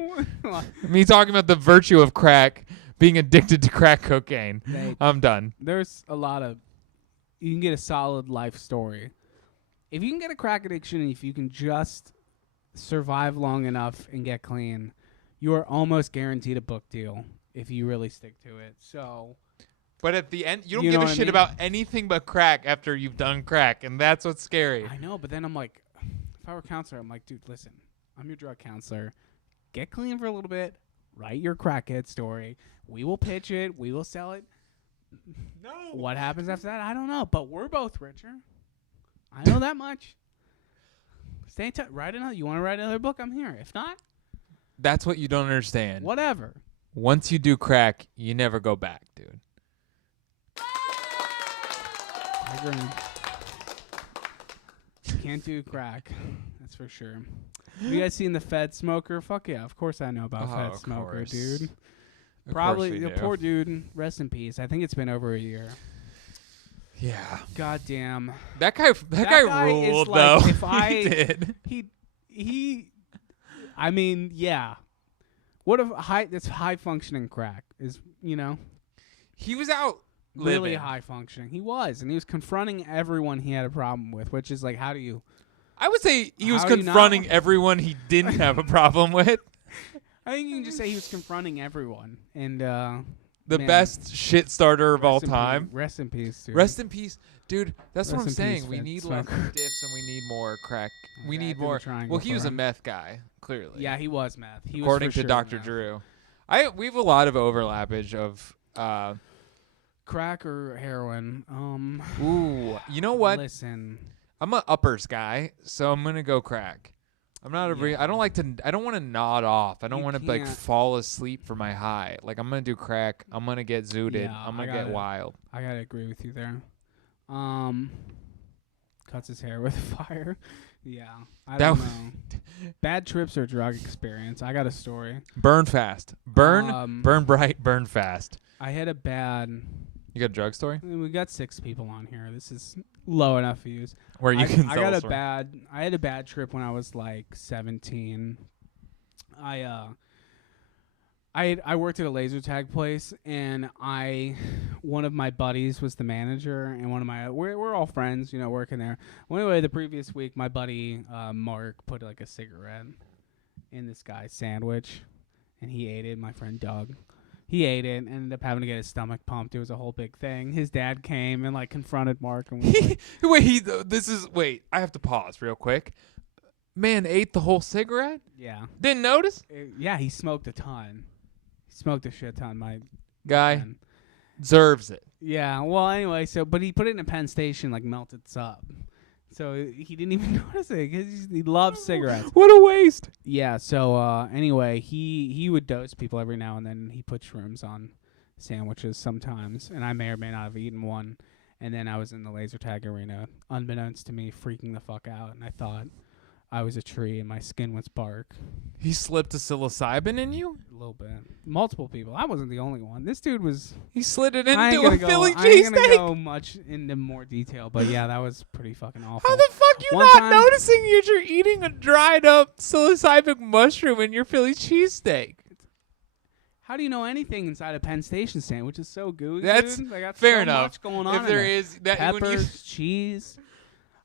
Me talking about the virtue of crack, being addicted to crack cocaine. Nate, I'm done. there's a lot of you can get a solid life story if you can get a crack addiction. If you can just survive long enough and get clean, you are almost guaranteed a book deal if you really stick to it. So. But at the end, you don't You give know a what I shit mean? about anything but crack after you've done crack, and that's what's scary. I know, but then I'm like, if I were a counselor, I'm like, dude, listen, I'm your drug counselor. Get clean for a little bit. Write your crackhead story. We will pitch it. We will sell it. No. What happens after that? I don't know. But we're both richer. I know that much. Stay in touch. Write another. You want to write another book? I'm here. If not, That's what you don't understand. whatever. Once you do crack, you never go back, dude. I agree. Can't do crack. That's for sure. Have you guys seen the Fed Smoker? Fuck yeah. Of course I know about Oh, Fed of Smoker, course. dude. Of Probably course we the do. poor dude. Rest in peace. I think it's been over a year. Yeah. God damn. That guy guy is ruled like, though. if I- He did. He. I mean, yeah. What if that's high functioning crack is He was out really living. high functioning. He was, and he was confronting everyone he had a problem with, which is like, how do you? I would say he was How do you not- confronting everyone he didn't have a problem with. I think you can just say he was confronting everyone, and The man, best shit starter of all rest in time. peace- Rest in peace, dude. Rest in peace, dude. That's what Rest I'm in saying. peace, We Fed need less Smoker. diffs and we need more crack. We Okay, I need did the more. triangle Well, he for was a him. meth guy, clearly. Yeah, he was meth. He according was for to sure Dr. meth. Drew. We have a lot of overlappage of. Crack or heroin? Ooh, you know what? Listen, I'm a uppers guy, so I'm gonna go crack. I'm not Yeah. I don't like to. I don't want to nod off. I don't You want to like can't- fall asleep for my high. Like I'm gonna do crack. I'm gonna get zooted. Yeah, I'm I gonna get gotta- wild. I gotta agree with you there. Cuts his hair with fire. Yeah, I That don't know. Bad trips or drug experience. I got a story. Burn fast. Burn bright. Burn fast. I had a bad. You got a drug story We got 6 people on here. This is low enough views. where you can I tell got a a story. I had a bad trip when I was like 17. I worked at a laser tag place, and one of my buddies was the manager, and we're all friends, working there. Well, anyway, the previous week, my buddy Mark put like a cigarette in this guy's sandwich, and he ate it. My friend Doug, he ate it, and ended up having to get his stomach pumped. It was a whole big thing. His dad came and like confronted Mark, and was like, Wait, I have to pause real quick. Man ate the whole cigarette? yeah, Didn't notice? yeah, he smoked a ton. He smoked a shit ton. My Guy friend. deserves it. Yeah, well, anyway, but he put it in a Penn Station, like melted sub. So he didn't even notice it because he loves cigarettes. What a waste. Yeah, so anyway, he would dose people every now and then. He put shrooms on sandwiches sometimes, and I may or may not have eaten one. And then I was in the laser tag arena, unbeknownst to me, freaking the fuck out. And I thought, I was a tree and my skin was bark. He slipped a psilocybin in you? A little bit. Multiple people. I wasn't the only one. This dude was. He slid it I ain't into a gonna Philly go, I ain't gonna cheesesteak? go much into more detail, but yeah, that was pretty fucking awful. How the fuck you One not time- noticing you're eating a dried up psilocybin mushroom in your Philly cheesesteak? How do you know anything inside a Penn Station sandwich is so gooey? That's dude? They got fair so enough. Much going on If in there is that when you peppers, cheese.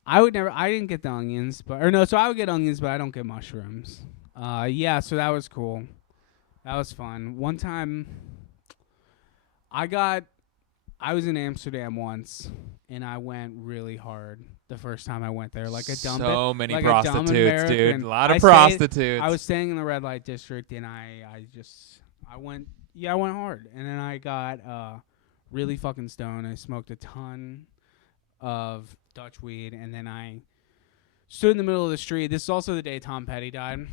I would never. I didn't get the onions, so I would get onions, but I don't get mushrooms. Yeah, so that was cool. That was fun. One time, I was in Amsterdam once, and I went really hard the first time I went there. Like a dumb so many like a dumb prostitutes, dude. American. A lot I of stayed- prostitutes. I was staying in the red light district, and I went hard, and then I got really fucking stoned. I smoked a ton of Dutch weed, and then I stood in the middle of the street. This is also the day Tom Petty died,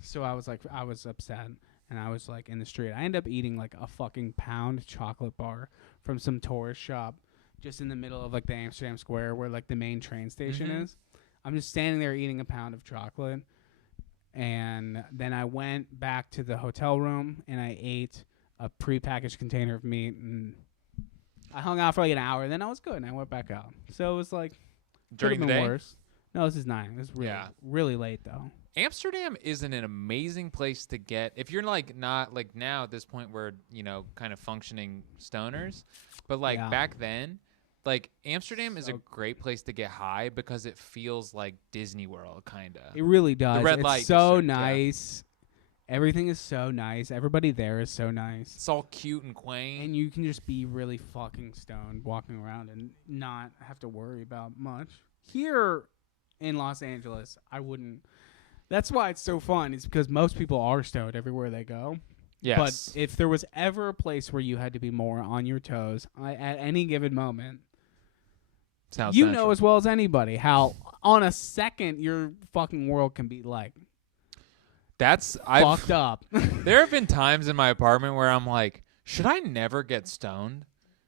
so I was upset, and I was like in the street. I ended up eating like a fucking pound chocolate bar from some tourist shop just in the middle of like the Amsterdam Square where like the main train station is. I'm just standing there eating a pound of chocolate. And then I went back to the hotel room and I ate a prepackaged container of meat, and I hung out for like an hour. And then I was good, and I went back out. So it was like During the could've been day? worse. No, this is 9. This is really late though. Amsterdam is an amazing place to get if you're like not like now at this point we're kind of functioning stoners, but like Yeah. back then, like Amsterdam is a So- great place to get high because it feels like Disney World kinda. It really does. red It's light so district, yeah. nice. Everything is so nice. Everybody there is so nice. It's all cute and quaint. And you can just be really fucking stoned walking around and not have to worry about much. Here in Los Angeles, I wouldn't. That's why it's so fun. It's because most people are stoned everywhere they go. Yes. But if there was ever a place where you had to be more on your toes at any given moment, South you Central. know as well as anybody how on a second your fucking world can be like fucked up. There have been times in my apartment where I'm like, should I never get stoned?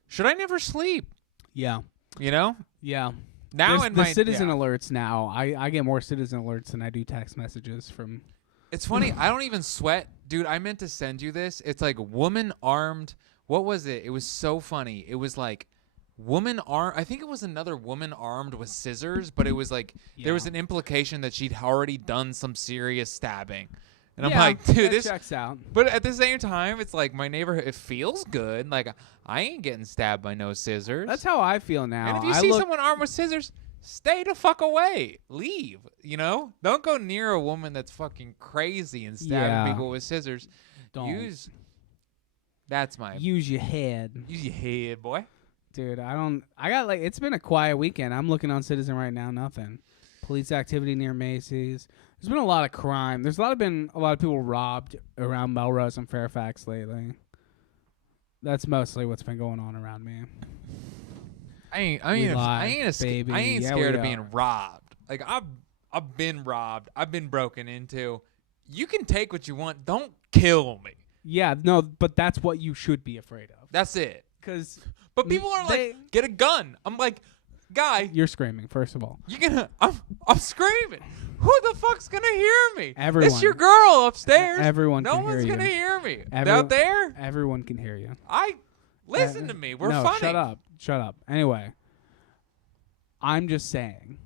Should I never sleep? Yeah. You know? Yeah. Now There's in the my citizen yeah. alerts now. I get more citizen alerts than I do text messages from. It's funny. I don't even sweat. Dude, I meant to send you this. It's like woman armed. What was it? It was so funny. It was like woman armed. I think it was another woman armed with scissors, but it was like there was Yeah. an implication that she'd already done some serious stabbing. And I'm Yeah, like, dude, that this checks out. But at the same time, it's like my neighborhood. It feels good. Like I ain't getting stabbed by no scissors. That's how I feel now. And if you I see look, someone armed with scissors, stay the fuck away. Leave. Don't go near a woman that's fucking crazy and stabbing Yeah. people with scissors. don't That's my use your head, use your head, boy. dude. I got like it's been a quiet weekend. I'm looking on Citizen right now. Nothing. Police activity near Macy's. There's been a lot of crime. Been a lot of people robbed around Melrose and Fairfax lately. That's mostly what's been going on around me. I We ain't live, baby. Yeah, scared we of being are. robbed. Like I've been robbed. I've been broken into. You can take what you want. Don't kill me. Yeah, no, but that's what you should be afraid of. That's it. Because But people are They- like, get a gun. I'm like, guy, you're screaming, first of all. I'm screaming. Who the fuck's gonna hear me? Everyone. It's your girl upstairs. Everyone No can one's hear gonna you. hear me. Every- Out there, Everyone can hear you. listen to me. We're no, funny. Shut up. Anyway, I'm just saying.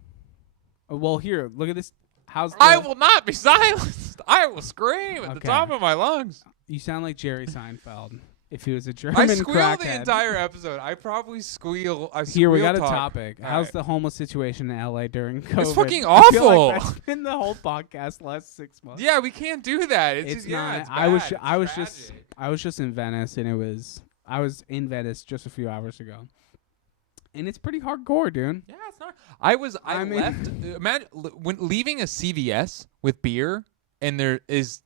Well, here, look at this. How's the, I will not be silenced. I will scream at the Okay. top of my lungs. You sound like Jerry Seinfeld if he was a German I squeal crackhead. the entire episode. I probably squeal. Here, we got a talk. topic. All How's right. the homeless situation in LA during COVID? fucking I feel awful. like that's been the whole podcast last 6 months. Yeah, we can't do that. It's, just, not. yeah, it's I was bad. I was It's just tragic. I was just in Venice, and I was in Venice just a few hours ago, and it's pretty hardcore, dude. Yeah, it's not. I mean- left. Imagine when leaving a CVS with beer, and there is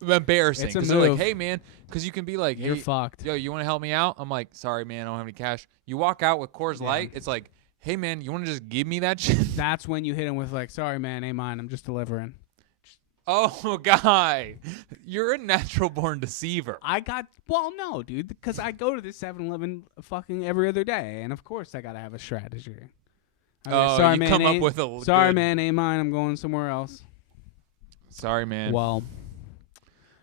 embarrassing. It's a 'Cause they're like, move. hey man, because you can be like, hey, You're fucked. yo, you want to help me out? I'm like, sorry man, I don't have any cash. You walk out with Coors Yeah. Light. It's like, hey man, you want to just give me that shit? That's when you hit him with like, sorry man, ain't mine. I'm just delivering. Oh, guy, you're a natural born deceiver. No, dude, because I go to this 7-Eleven fucking every other day, and of course I gotta have a strategy. Oh, sorry, you man, come up ain't- with a Sorry, good- man, ain't mine. I'm going somewhere else. Sorry, man. Well,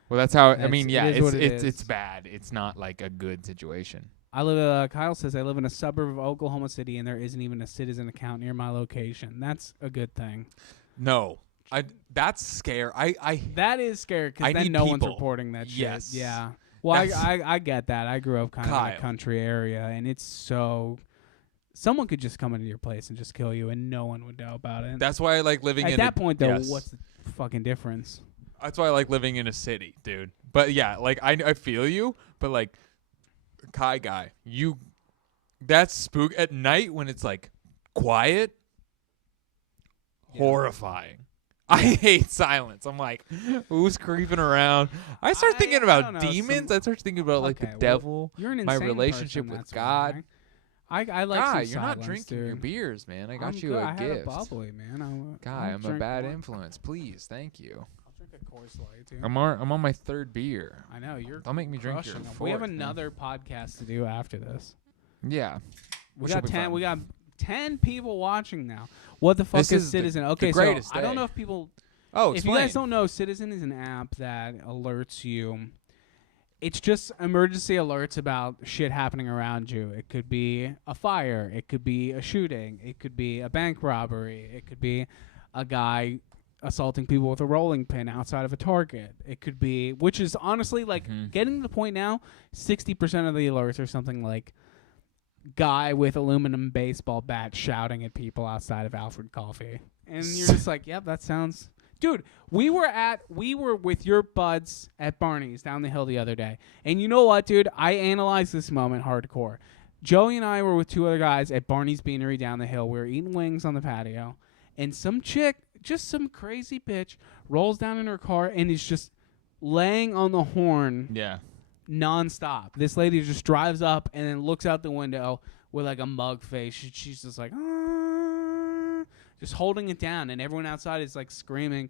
that's how. I That's- mean, it yeah, is what it is. it's bad. It's not like a good situation. Kyle says, I live in a suburb of Oklahoma City, and there isn't even a Citizen account near my location. That's a good thing. No, that's scary. That is scary I because then need no one's people. reporting that shit. Yes. Yeah. Well, That's- I get that. I grew up kind of in Kyle. a country area, and it's so... Someone could just come into your place and just kill you, and no one would know about it. That's why I like living At in that point, though, yes. what's the fucking difference? That's why I like living in a city, dude. But yeah, like I feel you, but like Kai guy, that's spook at night when it's like quiet, horrifying. I hate silence. I'm like, who's creeping around? I start thinking I about don't know, demons. I start thinking about like Okay, the well, devil. You're an My insane relationship person, with that's God. why. I like Guy, some you're not silence, drinking dude. your beers, man. I got I'm you good. a I had gift. a bubbly, man. Guy, I'll I'm a drink bad more. influence. Please, thank you. I'll drink a Coors Light, too. I'm on my third beer. I know you're. Don't make me drink your crushing 'em. fourth. We have man. another podcast to do after this. Yeah. We Which got will be 10. fun. We got 10 people watching now. What the fuck This is is the- Citizen? the Okay, greatest so I don't day. know if people. Oh, If you guys don't know, Citizen is an app that alerts you. It's just emergency alerts about shit happening around you. It could be a fire. It could be a shooting. It could be a bank robbery. It could be a guy assaulting people with a rolling pin outside of a Target. It could be, which is honestly like getting to the point now, 60% of the alerts are something like guy with aluminum baseball bat shouting at people outside of Alfred Coffee. And you're just like, yep, that sounds... Dude, we were with your buds at Barney's down the hill the other day. And you know what, dude? I analyzed this moment hardcore. Joey and I were with two other guys at Barney's Beanery down the hill. We were eating wings on the patio. And some chick, just some crazy bitch, rolls down in her car and is just laying on the horn Yeah. nonstop. This lady just drives up and then looks out the window with like a mug face. She's just like, just holding it down, and everyone outside is like screaming.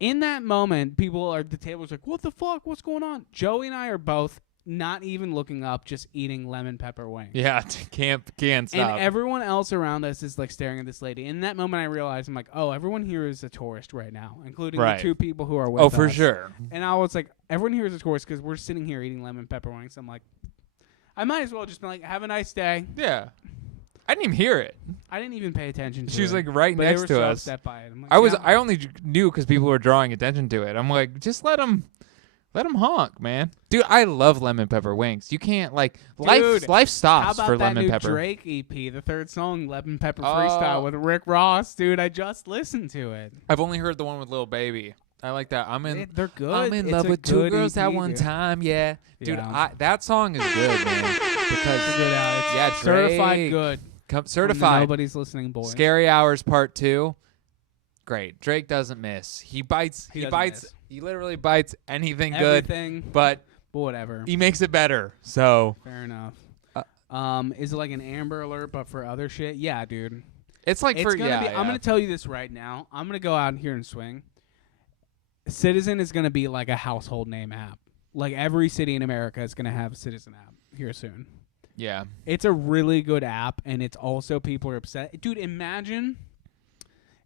In that moment, people are at the tables like, what the fuck? What's going on? Joey and I are both not even looking up, just eating lemon pepper wings. Yeah, can't stop. And everyone else around us is like staring at this lady. In that moment, I realized, I'm like, oh, everyone here is a tourist right now, including Right. the two people who are with Oh, us. for sure. And I was like, everyone here is a tourist because we're sitting here eating lemon pepper wings. I'm like, I might as well just be like, have a nice day. Yeah. I didn't even hear it. I didn't even pay attention to it. She was like right but next they were to so us. upset by it. I'm like, I yeah. only knew because people were drawing attention to it. I'm like, just let them honk, man. Dude, I love lemon pepper wings. You can't like Dude, life How stops about for that lemon new pepper. Drake EP, the third song, Lemon Pepper Oh. Freestyle with Rick Ross? Dude, I just listened to it. I've only heard the one with Lil Baby. I like that. They're good. I'm in It's love a with two good girls EP, at one dude. time. Yeah, dude, Yeah. that song is good, man. Because It's good out. It's yeah, certified Drake. good. from the certified. Nobody's listening, boys. Scary Hours Part 2. Great. Drake doesn't miss. He bites. He He doesn't bites. miss. He literally bites anything good, Everything, but whatever. he makes it better. So Fair enough. Is it like an Amber Alert, but for other shit? Yeah, dude. it's like It's for gonna yeah, be. yeah. I'm gonna tell you this right now. I'm gonna go out here and swing. Citizen is gonna be like a household name app. Like every city in America is gonna have a Citizen app here soon. Yeah. It's a really good app, and it's also people are upset. Dude, imagine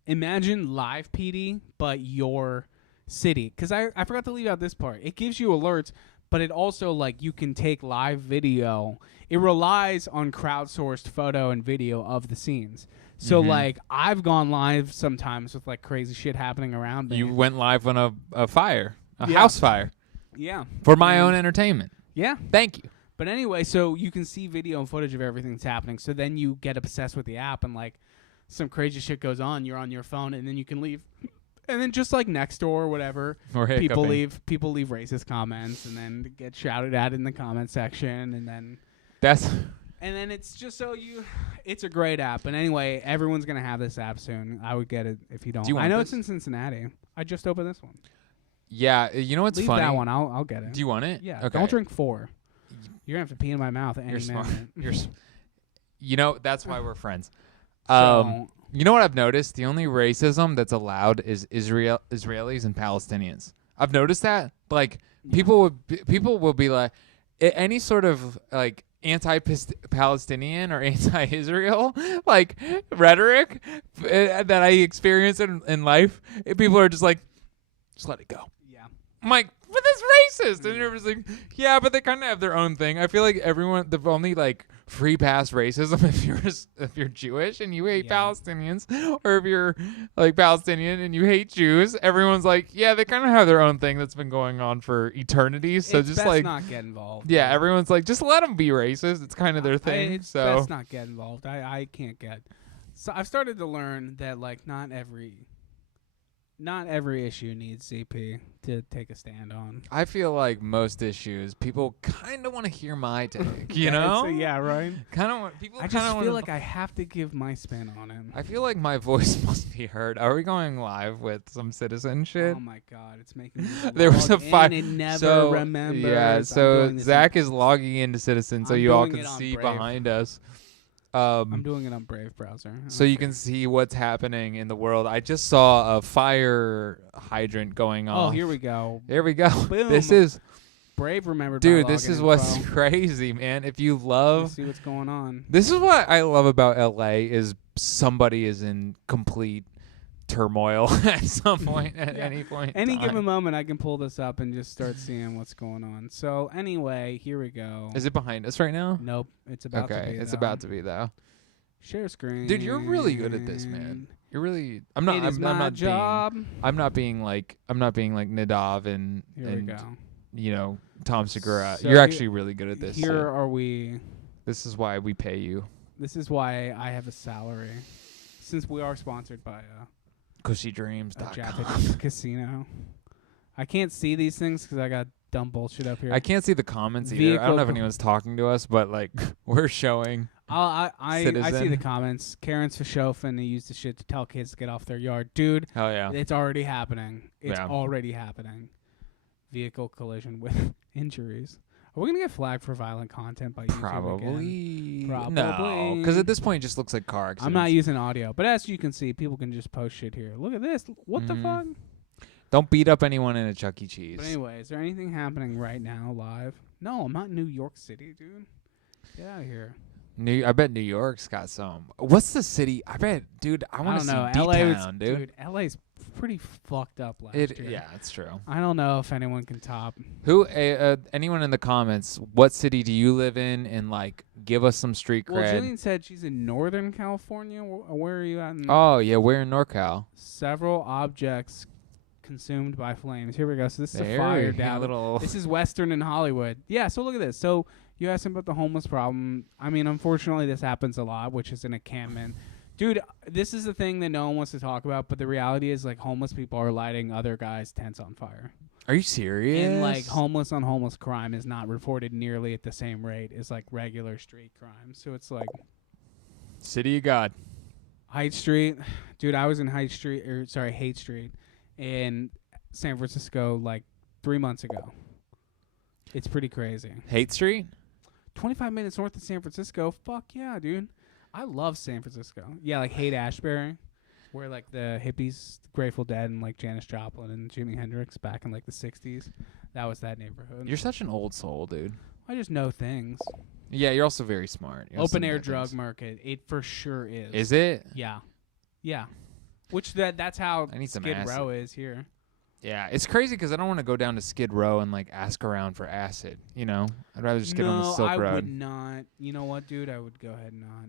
live PD, but your city. Because I forgot to leave out this part. It gives you alerts, but it also, like, you can take live video. It relies on crowdsourced photo and video of the scenes. So, like, I've gone live sometimes with, like, crazy shit happening around me. You went live on a fire, a Yeah. house fire, Yeah. for my And- own entertainment. Yeah. Thank you. But anyway, so you can see video and footage of everything that's happening. So then you get obsessed with the app, and like some crazy shit goes on. You're on your phone, and then you can leave. And then just like next door or whatever, Or people hiccuping. leave racist comments, and then get shouted at in the comment section, and then it's just it's a great app. And anyway, everyone's gonna have this app soon. I would get it if you don't. Do you want I know this? it's in Cincinnati. I just opened this one. Yeah. You know what's Leave funny? that one. I'll get it. Do you want it? Yeah. Okay. Don't drink 4. You're gonna have to pee in my mouth any You're smart. minute. You know that's why we're friends. So, You know what I've noticed? The only racism that's allowed is Israelis and Palestinians. I've noticed that. Like people will be like, any sort of like anti-Palestinian or anti-Israel like rhetoric that I experience in life, people are just like, just let it go. Yeah. I'm like, but that's racist. And everyone's like, yeah, but they kind of have their own thing. I feel like the only like free pass racism if you're Jewish and you hate Palestinians, or if you're like Palestinian and you hate Jews. Everyone's like, yeah, they kind of have their own thing that's been going on for eternity. So it's just best like not get involved. Yeah, everyone's like, just let them be racist. It's kind of their thing. It's so best not get involved. I can't get. So I've started to learn that like not every issue needs CP to take a stand on. I feel like most issues, people kind of want to hear my take. You know? Yeah, right. Kind of want people. I just feel like I have to give my spin on it. I feel like my voice must be heard. Are we going live with some citizen shit? Oh my god, it's making me There was a fight. It never remembers. Yeah, so Zach is logging into Citizen, so you all can see Brave. behind us. I'm doing it on Brave browser. So you can see what's happening in the world. I just saw a fire hydrant going off. Oh, here we go. There we go. Boom. This is Brave remembered. Dude, my this login is what's info. crazy, man. If you Let's love, see what's going on. this is what I love about LA is somebody is in complete turmoil at some point, at any point. in Any time. given moment, I can pull this up and just start seeing what's going on. So anyway, here we go. Is it behind us right now? Nope, it's about to be. Okay, it's though. about to be though. Share screen. Dude, you're really good at this, man. You're really. I'm not. It is I'm my not job. I'm not being like. I'm not being like Nadav and Here we go. you know Tom Segura. So you're here- actually really good at this. Here shit. are we. This is why we pay you. This is why I have a salary, since we are sponsored by a CushyDreams.com. Japanese casino. I can't see these things because I got dumb bullshit up here. I can't see the comments either. I don't know if anyone's talking to us, but like we're showing. I see the Citizen. comments. Karen's for show finna use the shit to tell kids to get off their yard. Dude, Hell yeah. it's already happening. It's Yeah. already happening. Vehicle collision with injuries. Are we gonna get flagged for violent content by YouTube again? Probably. Probably. No, because at this point it just looks like car accidents. I'm not using audio, but as you can see, people can just post shit here. Look at this. What the fuck? Don't beat up anyone in a Chuck E. Cheese. But anyway, is there anything happening right now live? No, I'm not in New York City, dude. Get out of here. I bet New York's got some. What's the city? I bet, dude. I want to see know. LA D-Town, dude. LA's pretty fucked up last year. Yeah, it's true. I don't know if anyone can top. Anyone in the comments? What city do you live in? And like, give us some street cred. Well, Jillian said she's in Northern California. Where are you at? Oh yeah, we're in NorCal. Several objects consumed by flames. Here we go. So this is a There fire we go, down. little- This is Western and Hollywood. Yeah. So look at this. So you asked him about the homeless problem. I mean, unfortunately, this happens a lot, which is an encampment. Dude, this is the thing that no one wants to talk about, but the reality is, like, homeless people are lighting other guys' tents on fire. Are you serious? And, like, homeless on homeless crime is not reported nearly at the same rate as, like, regular street crime. So it's like City of God. Haight Street. Dude, I was in Haight Street in San Francisco, like, 3 months ago. It's pretty crazy. Haight Street? 25 minutes north of San Francisco. Fuck yeah, dude. I love San Francisco. Yeah, like Haight-Ashbury, where like the hippies, Grateful Dead, and like Janis Joplin and Jimi Hendrix back in like the 60s. That was that neighborhood. You're such an old soul, dude. I just know things. Yeah, you're also very smart. You also Open air know drug things. market. It for sure is. Is it? Yeah. Yeah. Which that's how I need some Skid acid. Row is here. Yeah, it's crazy because I don't want to go down to Skid Row and like ask around for acid. You know, I'd rather just get on the Silk I Road. would not. You know what, dude? I would go ahead and not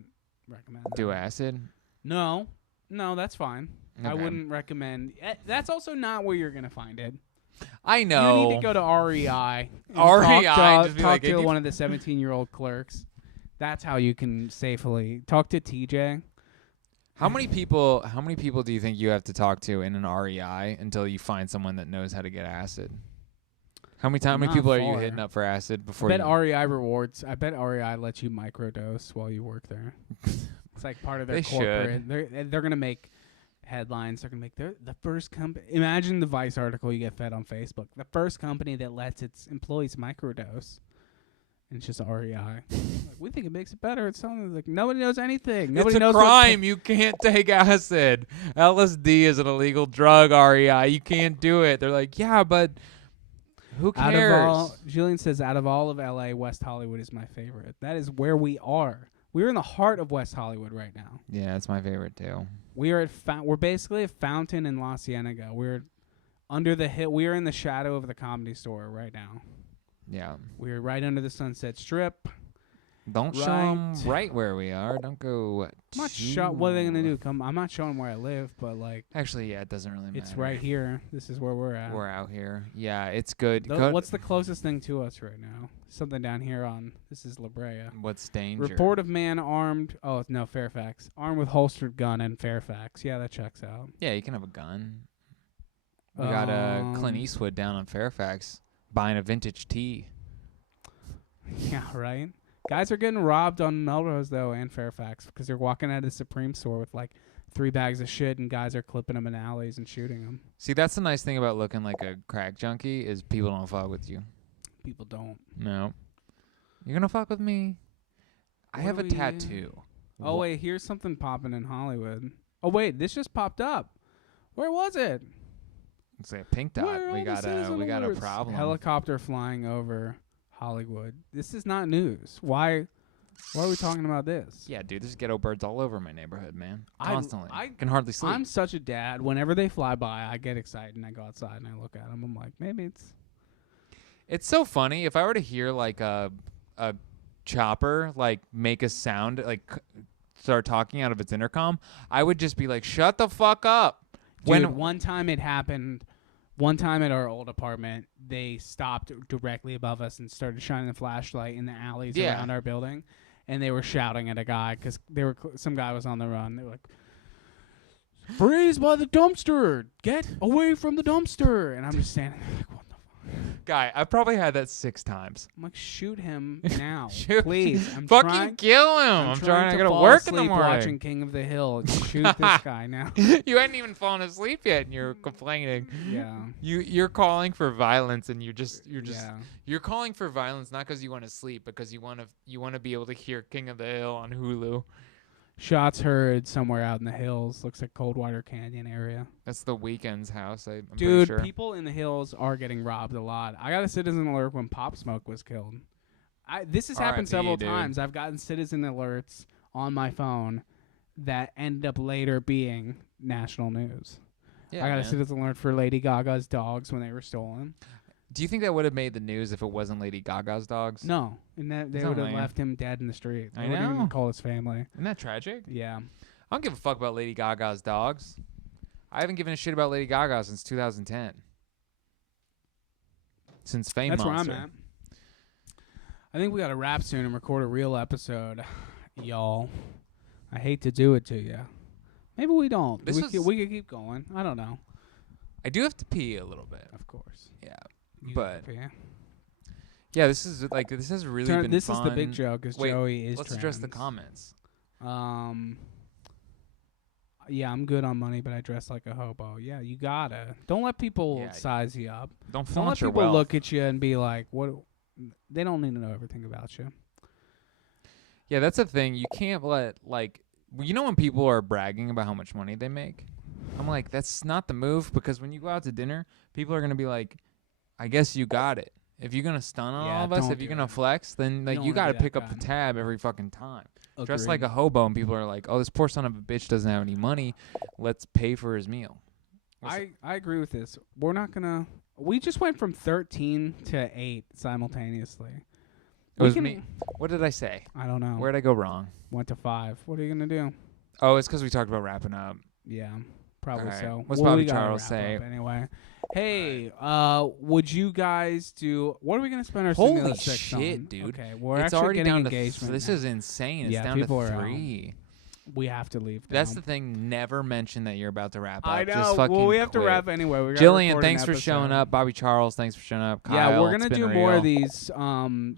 recommend Do that. acid? No, that's fine. I Okay. wouldn't recommend. That's also not where you're gonna find it. I know. You need to go to REI. and REI, Talk just be to, like, talk "Hey, to do- one of the 17-year-old clerks. That's how you can safely talk to TJ. How many people do you think you have to talk to in an REI until you find someone that knows how to get acid? How many Not people are you far. hitting up for acid I before bet you? REI rewards. I bet REI lets you microdose while you work there. It's like part of their They corporate. They're gonna make headlines. They're gonna make the first company. Imagine the Vice article you get fed on Facebook. The first company that lets its employees microdose. And it's just REI. Like, we think it makes it better. It's something like nobody knows anything. Nobody It's a knows what crime. You can't take acid. LSD is an illegal drug, REI. You can't do it. They're like, yeah, but Who Out cares? of all, Julian says, out of all of LA, West Hollywood is my favorite. That is where we are. We're in the heart of West Hollywood right now. Yeah, it's my favorite too. We are we're basically a fountain in La Cienega. We're under the hill. We are in the shadow of the Comedy Store right now. Yeah. We're right under the Sunset Strip. Don't show 'em right where we are. Don't go. I'm not sure what are they gonna do. I'm not showing where I live, but like. Actually, yeah, it doesn't really matter. It's right here. This is where we're at. We're out here. Yeah, it's good. What's the closest thing to us right now? Something down here on. This is La Brea. What's danger? Report of man armed. Oh no, Fairfax. Armed with holstered gun in Fairfax. Yeah, that checks out. Yeah, you can have a gun. We got Clint Eastwood down on Fairfax buying a vintage tee. Yeah, right. Guys are getting robbed on Melrose though and Fairfax because they're walking out of the Supreme store with like 3 bags of shit and guys are clipping them in alleys and shooting them. See, that's the nice thing about looking like a crack junkie is people don't fuck with you. People don't. No. You're gonna fuck with me. I have a we- tattoo. Oh wait, here's something popping in Hollywood. Oh wait, this just popped up. Where was it? It's like a pink dot. Where are We all the got citizen a alerts? problem. Helicopter flying over Hollywood. This is not news. Why are we talking about this? Yeah, dude, there's ghetto birds all over my neighborhood, man. I- Constantly. I- can hardly sleep. I'm such a dad. Whenever they fly by, I get excited and I go outside and I look at them. I'm like, maybe it's. It's so funny. If I were to hear like a chopper like make a sound like start talking out of its intercom, I would just be like, "Shut the fuck up." Dude, one time it happened. One time at our old apartment, they stopped directly above us and started shining the flashlight in the alleys Yeah. around our building, and they were shouting at a guy because some guy was on the run. They were like, "Freeze by the dumpster! Get away from the dumpster!" And I'm just standing there like, "What the fuck?" Guy, I probably had that 6 times. I'm like, "Shoot him now, Shoot. please!" I'm Fucking trying. kill him. I'm I'm trying I to gotta fall work in the asleep morning. watching King of the Hill. Shoot this guy now. You hadn't even fallen asleep yet and you're complaining. Yeah. You're calling for violence and you're just Yeah. you're calling for violence not because you want to sleep, because you want to be able to hear King of the Hill on Hulu. Shots heard somewhere out in the hills. Looks like Coldwater Canyon area. That's the Weeknd's house. I'm pretty Dude, sure. people in the hills are getting robbed a lot. I got a citizen alert when Pop Smoke was killed. This has happened RIP, several dude. times. I've gotten citizen alerts on my phone that end up later being national news. Yeah, I got a man. citizen alert for Lady Gaga's dogs when they were stolen. Do you think that would have made the news if it wasn't Lady Gaga's dogs? No, and that they Isn't would that have lame? left him dead in the street. I They wouldn't know. even call his family. Isn't that tragic? Yeah. I don't give a fuck about Lady Gaga's dogs. I haven't given a shit about Lady Gaga since 2010. Since Fame That's Monster. where I'm at. I think we got to wrap soon and record a real episode, y'all. I hate to do it to you. Maybe we don't. This was- We could keep going. I don't know. I do have to pee a little bit. Of course. Yeah. You But gotta pee. yeah, this has really been This fun. is the big joke. Is Wait, Joey is Let's address the trans. comments. Yeah, I'm good on money, but I dress like a hobo. Yeah, you gotta. Don't let people Yeah, size you up. Don't Don't flaunt let your people wealth. look at you and be like, "What?" They don't need to know everything about you. Yeah, that's the thing. You can't let when people are bragging about how much money they make. I'm like, that's not the move, because when you go out to dinner, people are gonna be like, I guess you got it. If you're gonna stun on Yeah, all of us, don't if you're do gonna it. flex, then don't you wanna gotta be that pick up the guy. tab every fucking time. Dress like Agreed. a hobo, and people are like, oh, this poor son of a bitch doesn't have any money. Let's pay for his meal. I agree with this. We're not gonna. We just went from 13 to 8 simultaneously. It was me. What did I say? I don't know. Where'd I go wrong? Went to 5. What are you gonna do? Oh, it's because we talked about wrapping up. Yeah, probably Alright. so. What's Well, Bobby we gotta Charles wrap say? up anyway? Hey, would you guys do? What are we gonna spend our Holy stimulus checks shit, on? dude. Okay, we're It's actually already getting down engagement. to this now. is insane. It's Yeah, down to people are 3. We have to leave. That's now. the thing. Never mention that you're about to wrap up. I know. Just fucking Well, we have to quit. wrap anyway. We gotta Jillian, record an thanks for showing episode. up. Bobby Charles, thanks for showing up. Kyle, Yeah, we're it's gonna been do more of real. these.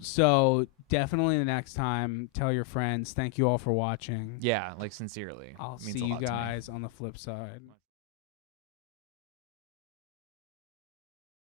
So definitely the next time, tell your friends. Thank you all for watching. Yeah, like sincerely. I'll Means see a you lot to me. guys on the flip side.